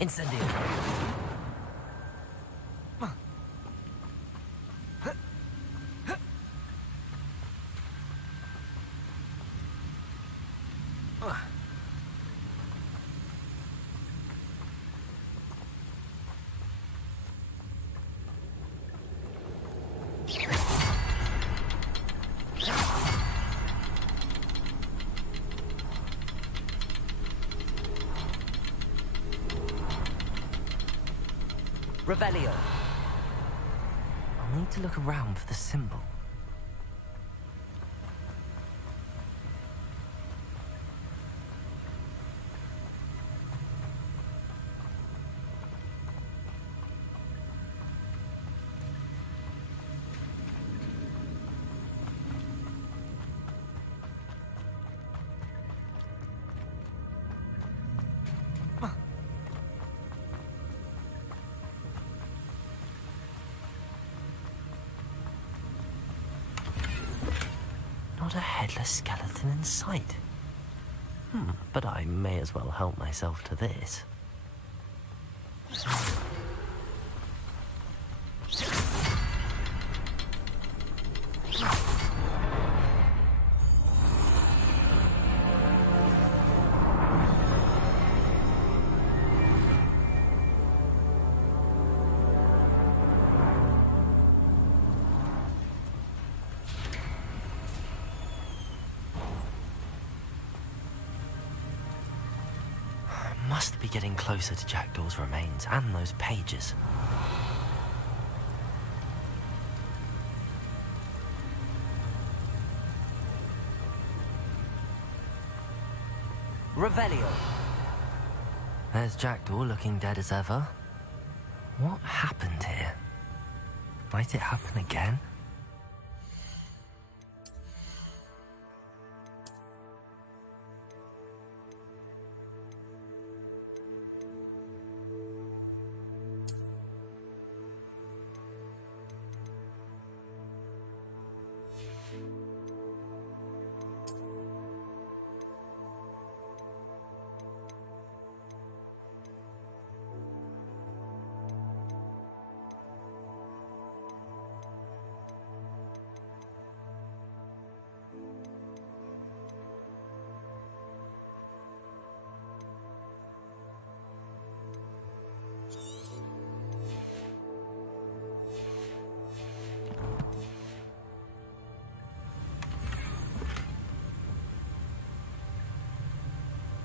Incendio. Revelio. I'll need to look around for the symbol. Not a headless skeleton in sight. But I may as well help myself to this. Must be getting closer to Jackdaw's remains and those pages. Revelio. There's Jackdaw looking dead as ever. What happened here? Might it happen again?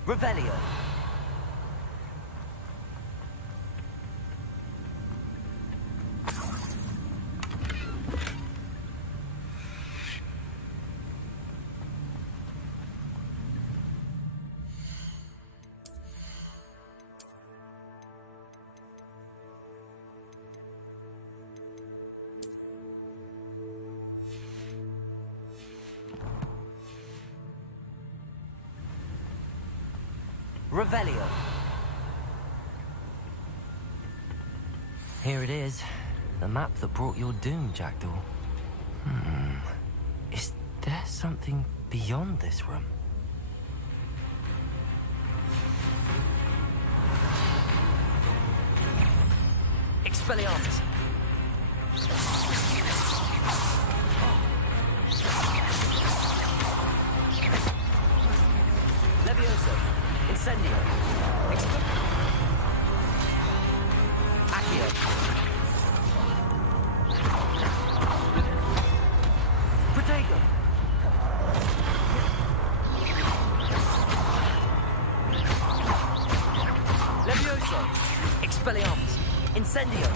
Revelio. Revelio. Here it is. The map that brought your doom, Jackdaw. Is there something beyond this room? Expelliarmus. Levioso. Incendio. Accio. Protego. Levioso. Expelliarmus. Incendio.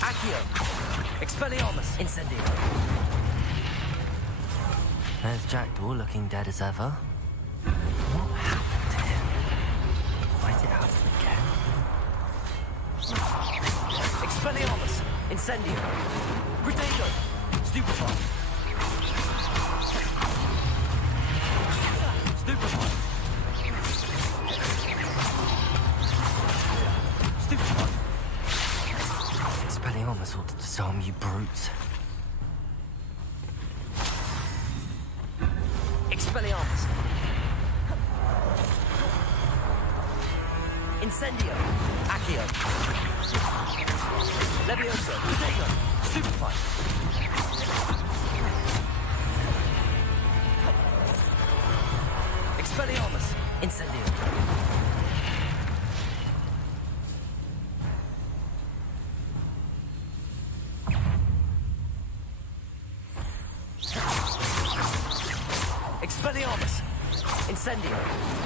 Accio. Expelliarmus. Incendio. There's Jackdaw looking dead as ever. What happened to him? Might it happen again? Expelliarmus. Incendio. Protego. Stupefy. Stupefy. Stupefy. Expelliarmus ought to disarm you brutes. Expelliarmus. Incendio. Accio. Levioso. Protego. Stupefy. Expelliarmus. Incendio. Expelliarmus. Incendio.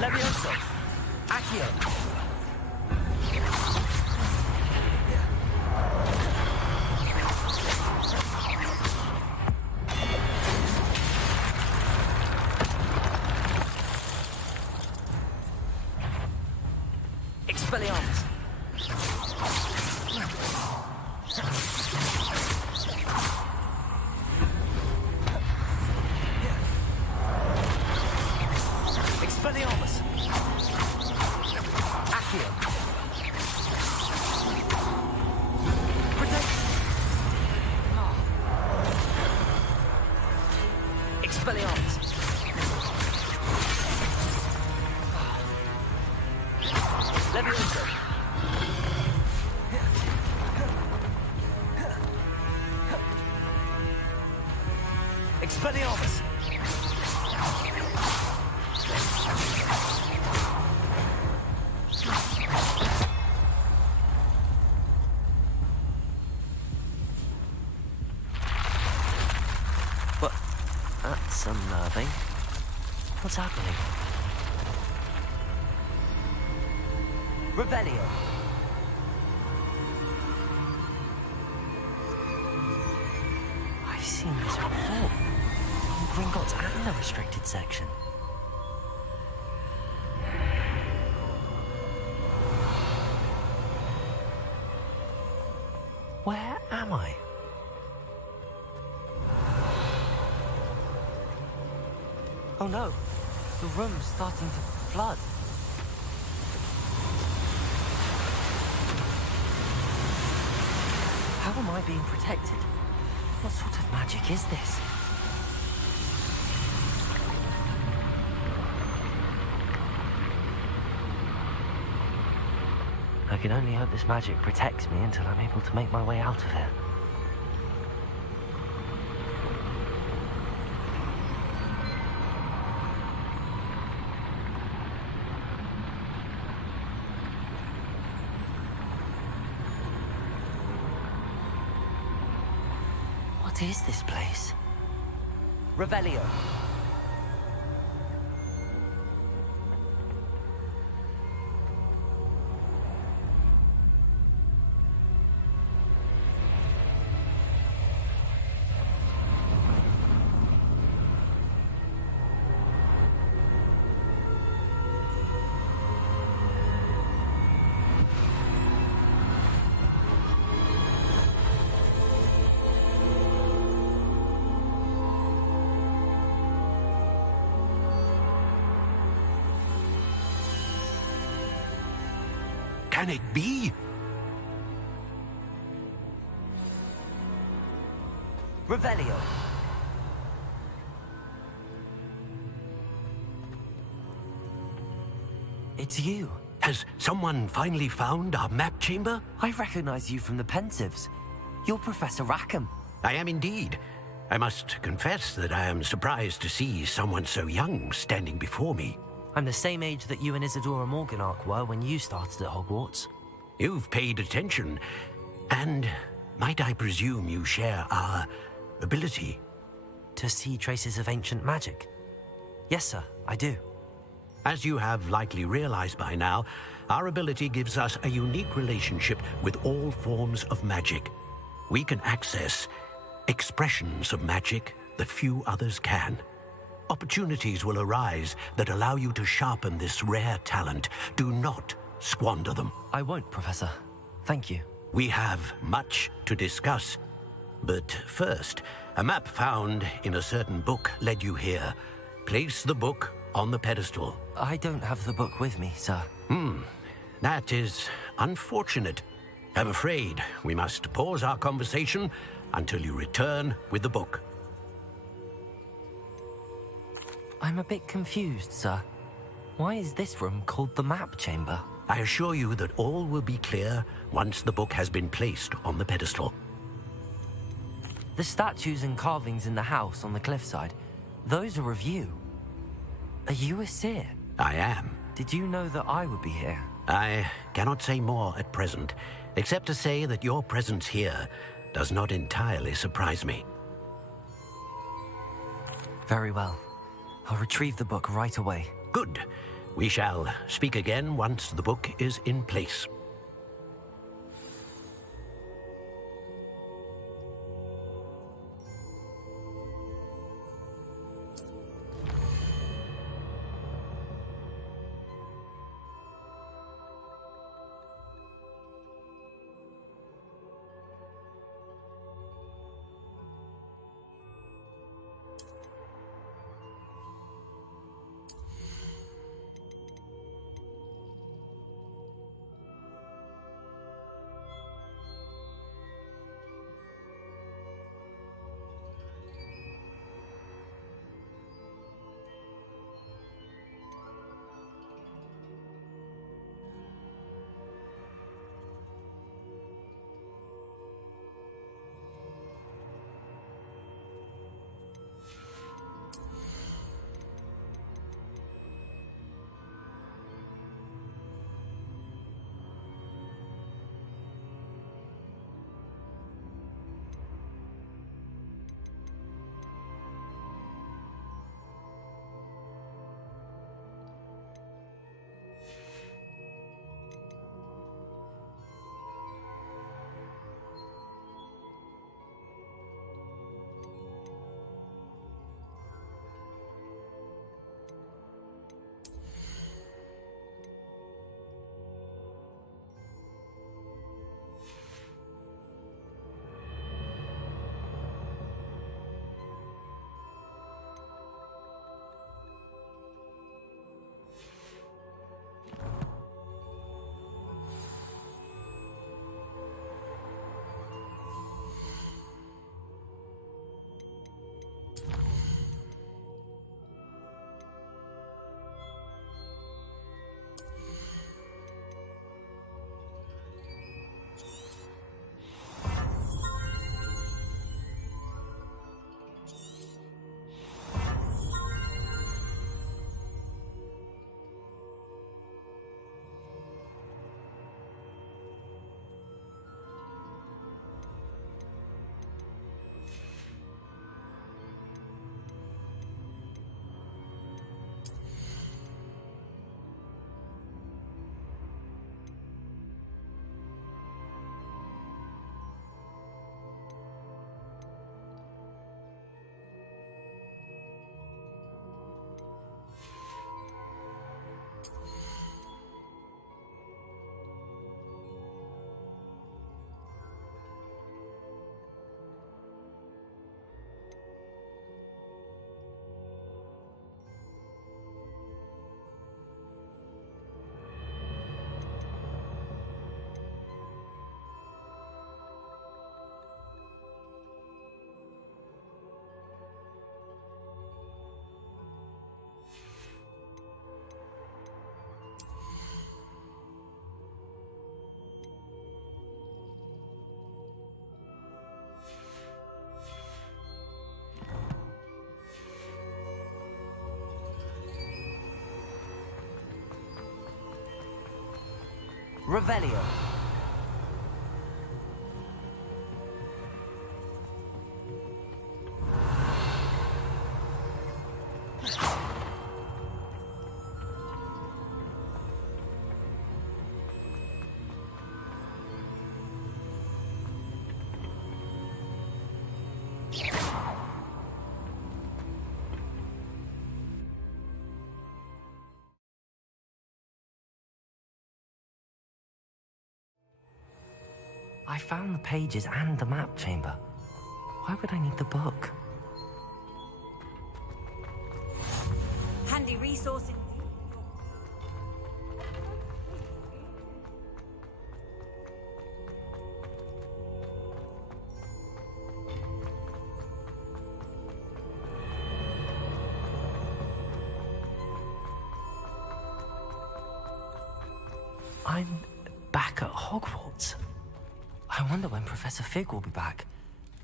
Levioso. Accio. Expelliarmus! Expelliarmus! Accio! Protect! Expelliarmus! Levioso! Expelliarmus! What? That's unnerving. What's happening? Revelio! I've seen this before. On Gringotts and the restricted section. Where am I? Oh no, the room's starting to flood. How am I being protected? What sort of magic is this? I can only hope this magic protects me until I'm able to make my way out of here. What is this place? Revelio. Can it be? Revelio. It's you. Has someone finally found our map chamber? I recognize you from the Pensives. You're Professor Rackham. I am indeed. I must confess that I am surprised to see someone so young standing before me. I'm the same age that you and Isadora Morganach were when you started at Hogwarts. You've paid attention, and might I presume you share our ability? To see traces of ancient magic? Yes, sir, I do. As you have likely realized by now, our ability gives us a unique relationship with all forms of magic. We can access expressions of magic that few others can. Opportunities will arise that allow you to sharpen this rare talent. Do not squander them. I won't, Professor. Thank you. We have much to discuss. But first, a map found in a certain book led you here. Place the book on the pedestal. I don't have the book with me, sir. That is unfortunate. I'm afraid we must pause our conversation until you return with the book. I'm a bit confused, sir. Why is this room called the map chamber? I assure you that all will be clear once the book has been placed on the pedestal. The statues and carvings in the house on the cliffside, those are of you. Are you a seer? I am. Did you know that I would be here? I cannot say more at present, except to say that your presence here does not entirely surprise me. Very well. I'll retrieve the book right away. Good. We shall speak again once the book is in place. Revelio. I found the pages and the map chamber. Why would I need the book? Handy resource. I'm back at Hogwarts. I wonder when Professor Fig will be back.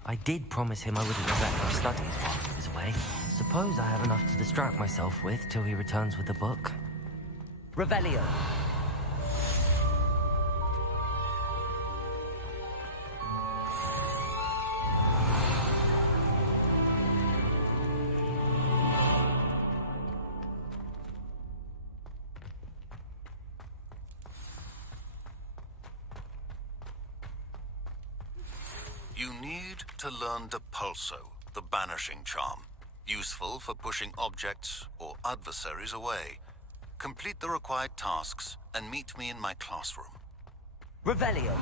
I did promise him I wouldn't neglect my studies while he was away. Suppose I have enough to distract myself with till he returns with the book. Revelio. You need to learn Depulso, the banishing charm. Useful for pushing objects or adversaries away. Complete the required tasks and meet me in my classroom. Revelio.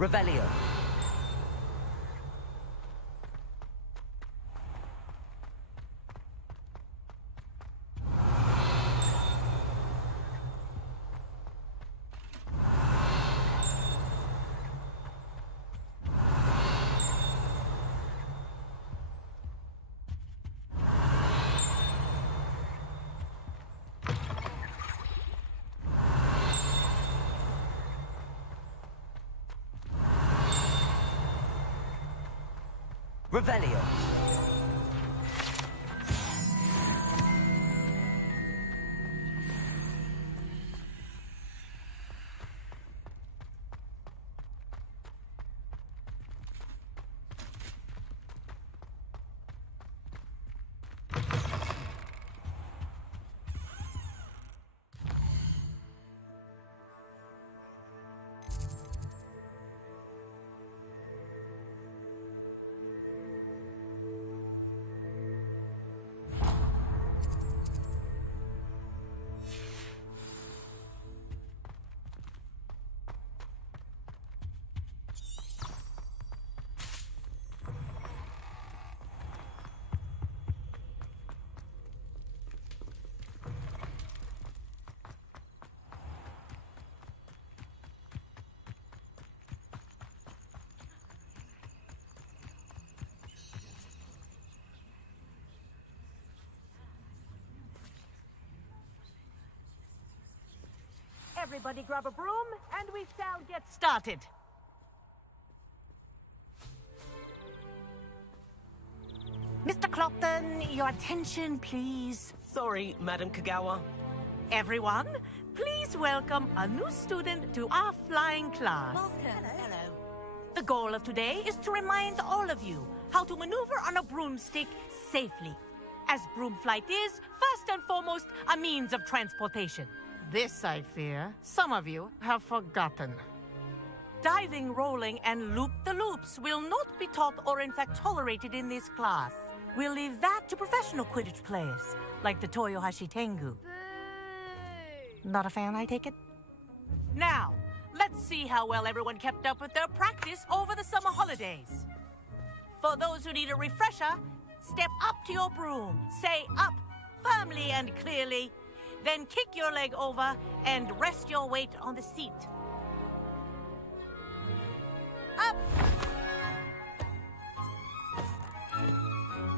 Revelio. Revelio. Everybody grab a broom, and we shall get started. Mr. Clopton, your attention, please. Sorry, Madam Kagawa. Everyone, please welcome a new student to our flying class. Hello. The goal of today is to remind all of you how to maneuver on a broomstick safely, as broom flight is, first and foremost, a means of transportation. This, I fear, some of you have forgotten. Diving, rolling, and loop-the-loops will not be taught or in fact tolerated in this class. We'll leave that to professional Quidditch players, like the Toyohashi Tengu. Not a fan, I take it? Now, let's see how well everyone kept up with their practice over the summer holidays. For those who need a refresher, step up to your broom, say up firmly and clearly, Then kick your leg over and rest your weight on the seat. Up!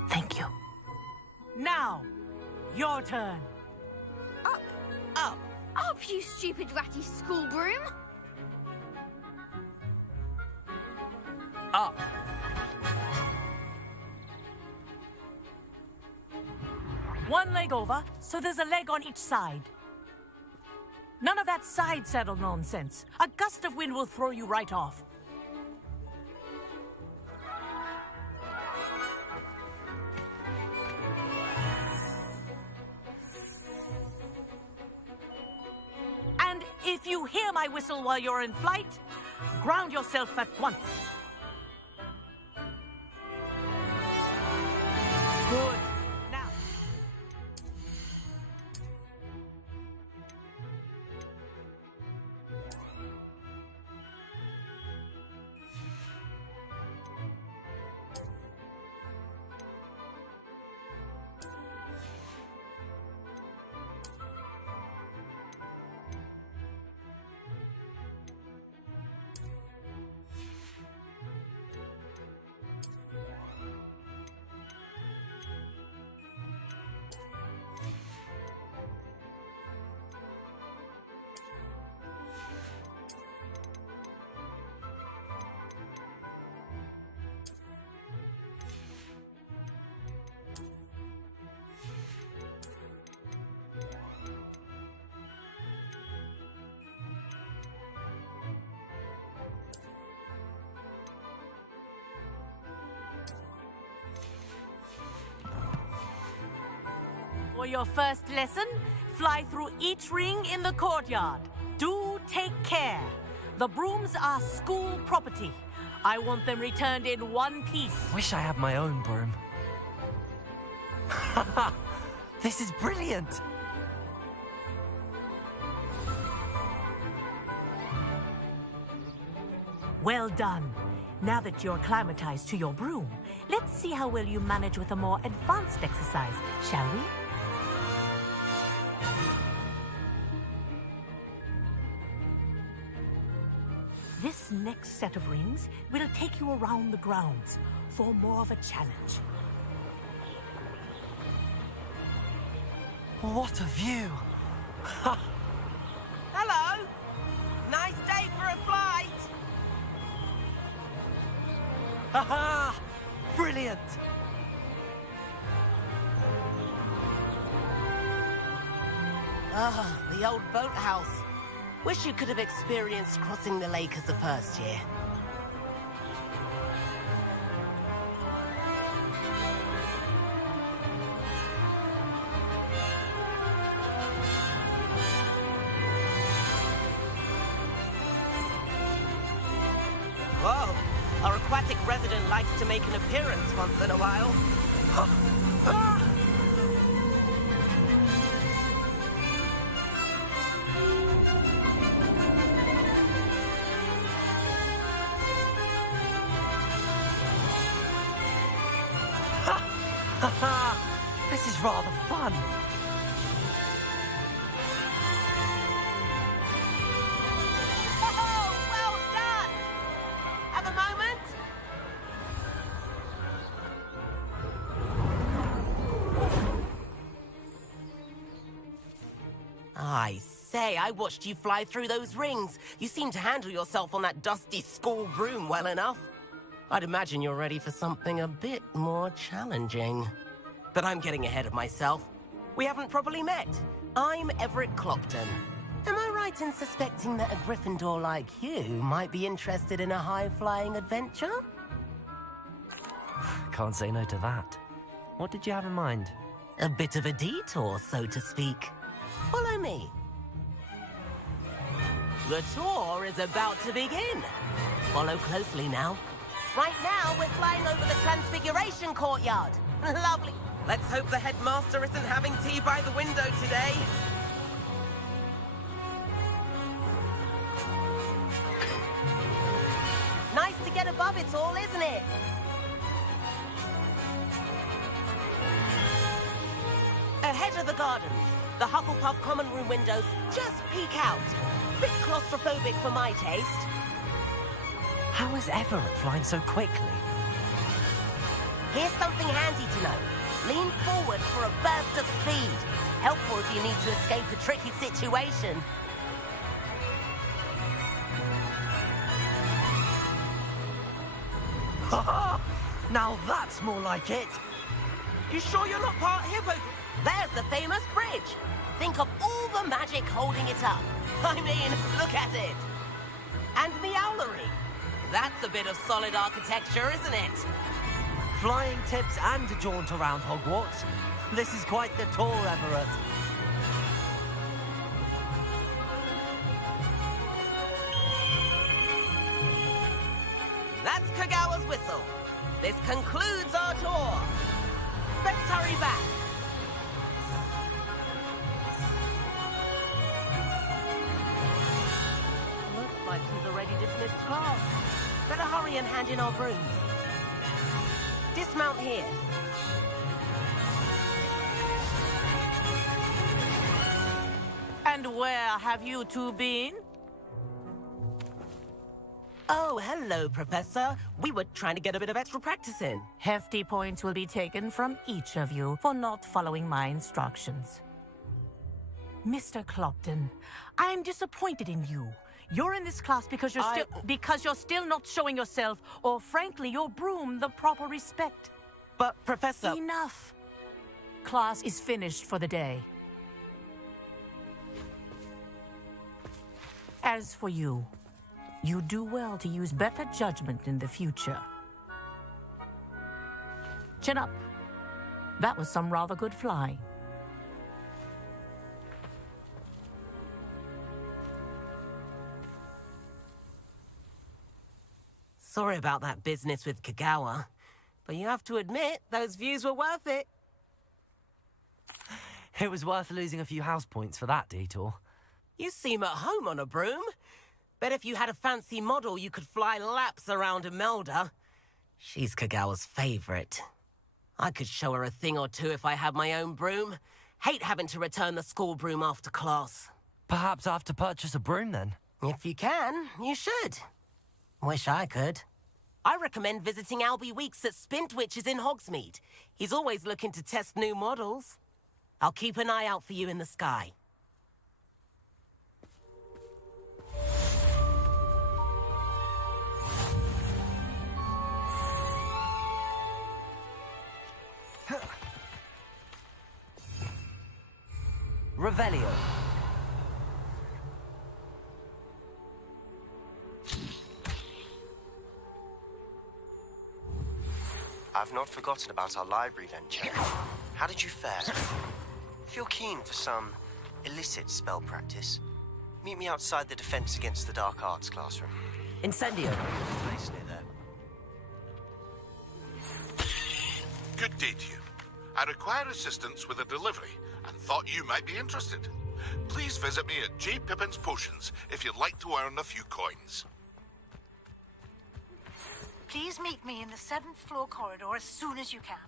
Thank you. Now, your turn. Up. Up. Up, you stupid ratty school broom. Up. One leg over, so there's a leg on each side. None of that side saddle nonsense. A gust of wind will throw you right off. And if you hear my whistle while you're in flight, ground yourself at once. Good. Now. For your first lesson, fly through each ring in the courtyard. Do take care. The brooms are school property. I want them returned in one piece. Wish I had my own broom. This is brilliant. Well done. Now that you're acclimatized to your broom, let's see how well you manage with a more advanced exercise, shall we? This next set of rings will take you around the grounds for more of a challenge. What a view! Hello! Nice day for a flight! Haha! Brilliant! Ah, the old boathouse. Wish you could have experienced crossing the lake as a first year. Whoa! Our aquatic resident likes to make an appearance once in a while. This is rather fun. Oh, well done! Have a moment? I say, I watched you fly through those rings. You seem to handle yourself on that dusty school broom well enough. I'd imagine you're ready for something a bit more challenging. But I'm getting ahead of myself. We haven't properly met. I'm Everett Clopton. Am I right in suspecting that a Gryffindor like you might be interested in a high-flying adventure? Can't say no to that. What did you have in mind? A bit of a detour, so to speak. Follow me. The tour is about to begin. Follow closely now. Right now, we're flying over the Transfiguration Courtyard. Lovely. Let's hope the headmaster isn't having tea by the window today. Nice to get above it all, isn't it? Ahead of the gardens, The Hufflepuff common room windows just peek out. Bit claustrophobic for my taste. How is Everett flying so quickly? Here's something handy to know. Lean forward for a burst of speed. Helpful if you need to escape a tricky situation. Now that's more like it. You sure you're not part hippo? There's the famous bridge. Think of all the magic holding it up. I mean, look at it. And the owlery. That's a bit of solid architecture, isn't it? Flying tips and a jaunt around Hogwarts. This is quite the tour, Everett. That's Kagawa's whistle. This concludes our tour. Let's hurry back. Looks like she's already dismissed class. Better hurry and hand in our brooms. Dismount here. And where have you two been? Oh, hello, Professor. We were trying to get a bit of extra practice in. Hefty points will be taken from each of you for not following my instructions. Mr. Clopton, I'm disappointed in you. You're in this class because you're still not showing yourself, or frankly, your broom the proper respect. But, Professor... Enough. Class is finished for the day. As for you, you do well to use better judgment in the future. Chin up. That was some rather good flying. Sorry about that business with Kagawa, but you have to admit, those views were worth it. It was worth losing a few house points for that detour. You seem at home on a broom. Bet if you had a fancy model, you could fly laps around Imelda. She's Kagawa's favorite. I could show her a thing or two if I had my own broom. Hate having to return the school broom after class. Perhaps I have to purchase a broom then. If you can, you should. Wish I could. I recommend visiting Albie Weeks at Spintwitches in Hogsmeade. He's always looking to test new models. I'll keep an eye out for you in the sky. Revelio. I've not forgotten about our library venture. How did you fare? If you're keen for some illicit spell practice, meet me outside the Defense Against the Dark Arts classroom. Incendio. Place near there. Good day to you. I require assistance with a delivery and thought you might be interested. Please visit me at J. Pippin's Potions if you'd like to earn a few coins. Please meet me in the 7th floor corridor as soon as you can.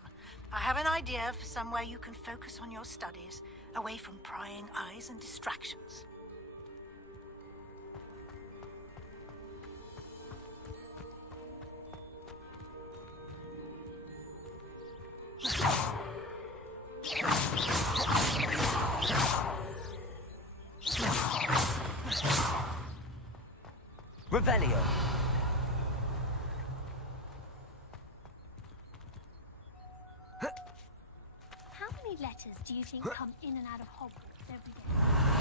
I have an idea for somewhere you can focus on your studies, away from prying eyes and distractions. Revelio. How many letters do you think come in and out of Hogwarts every day?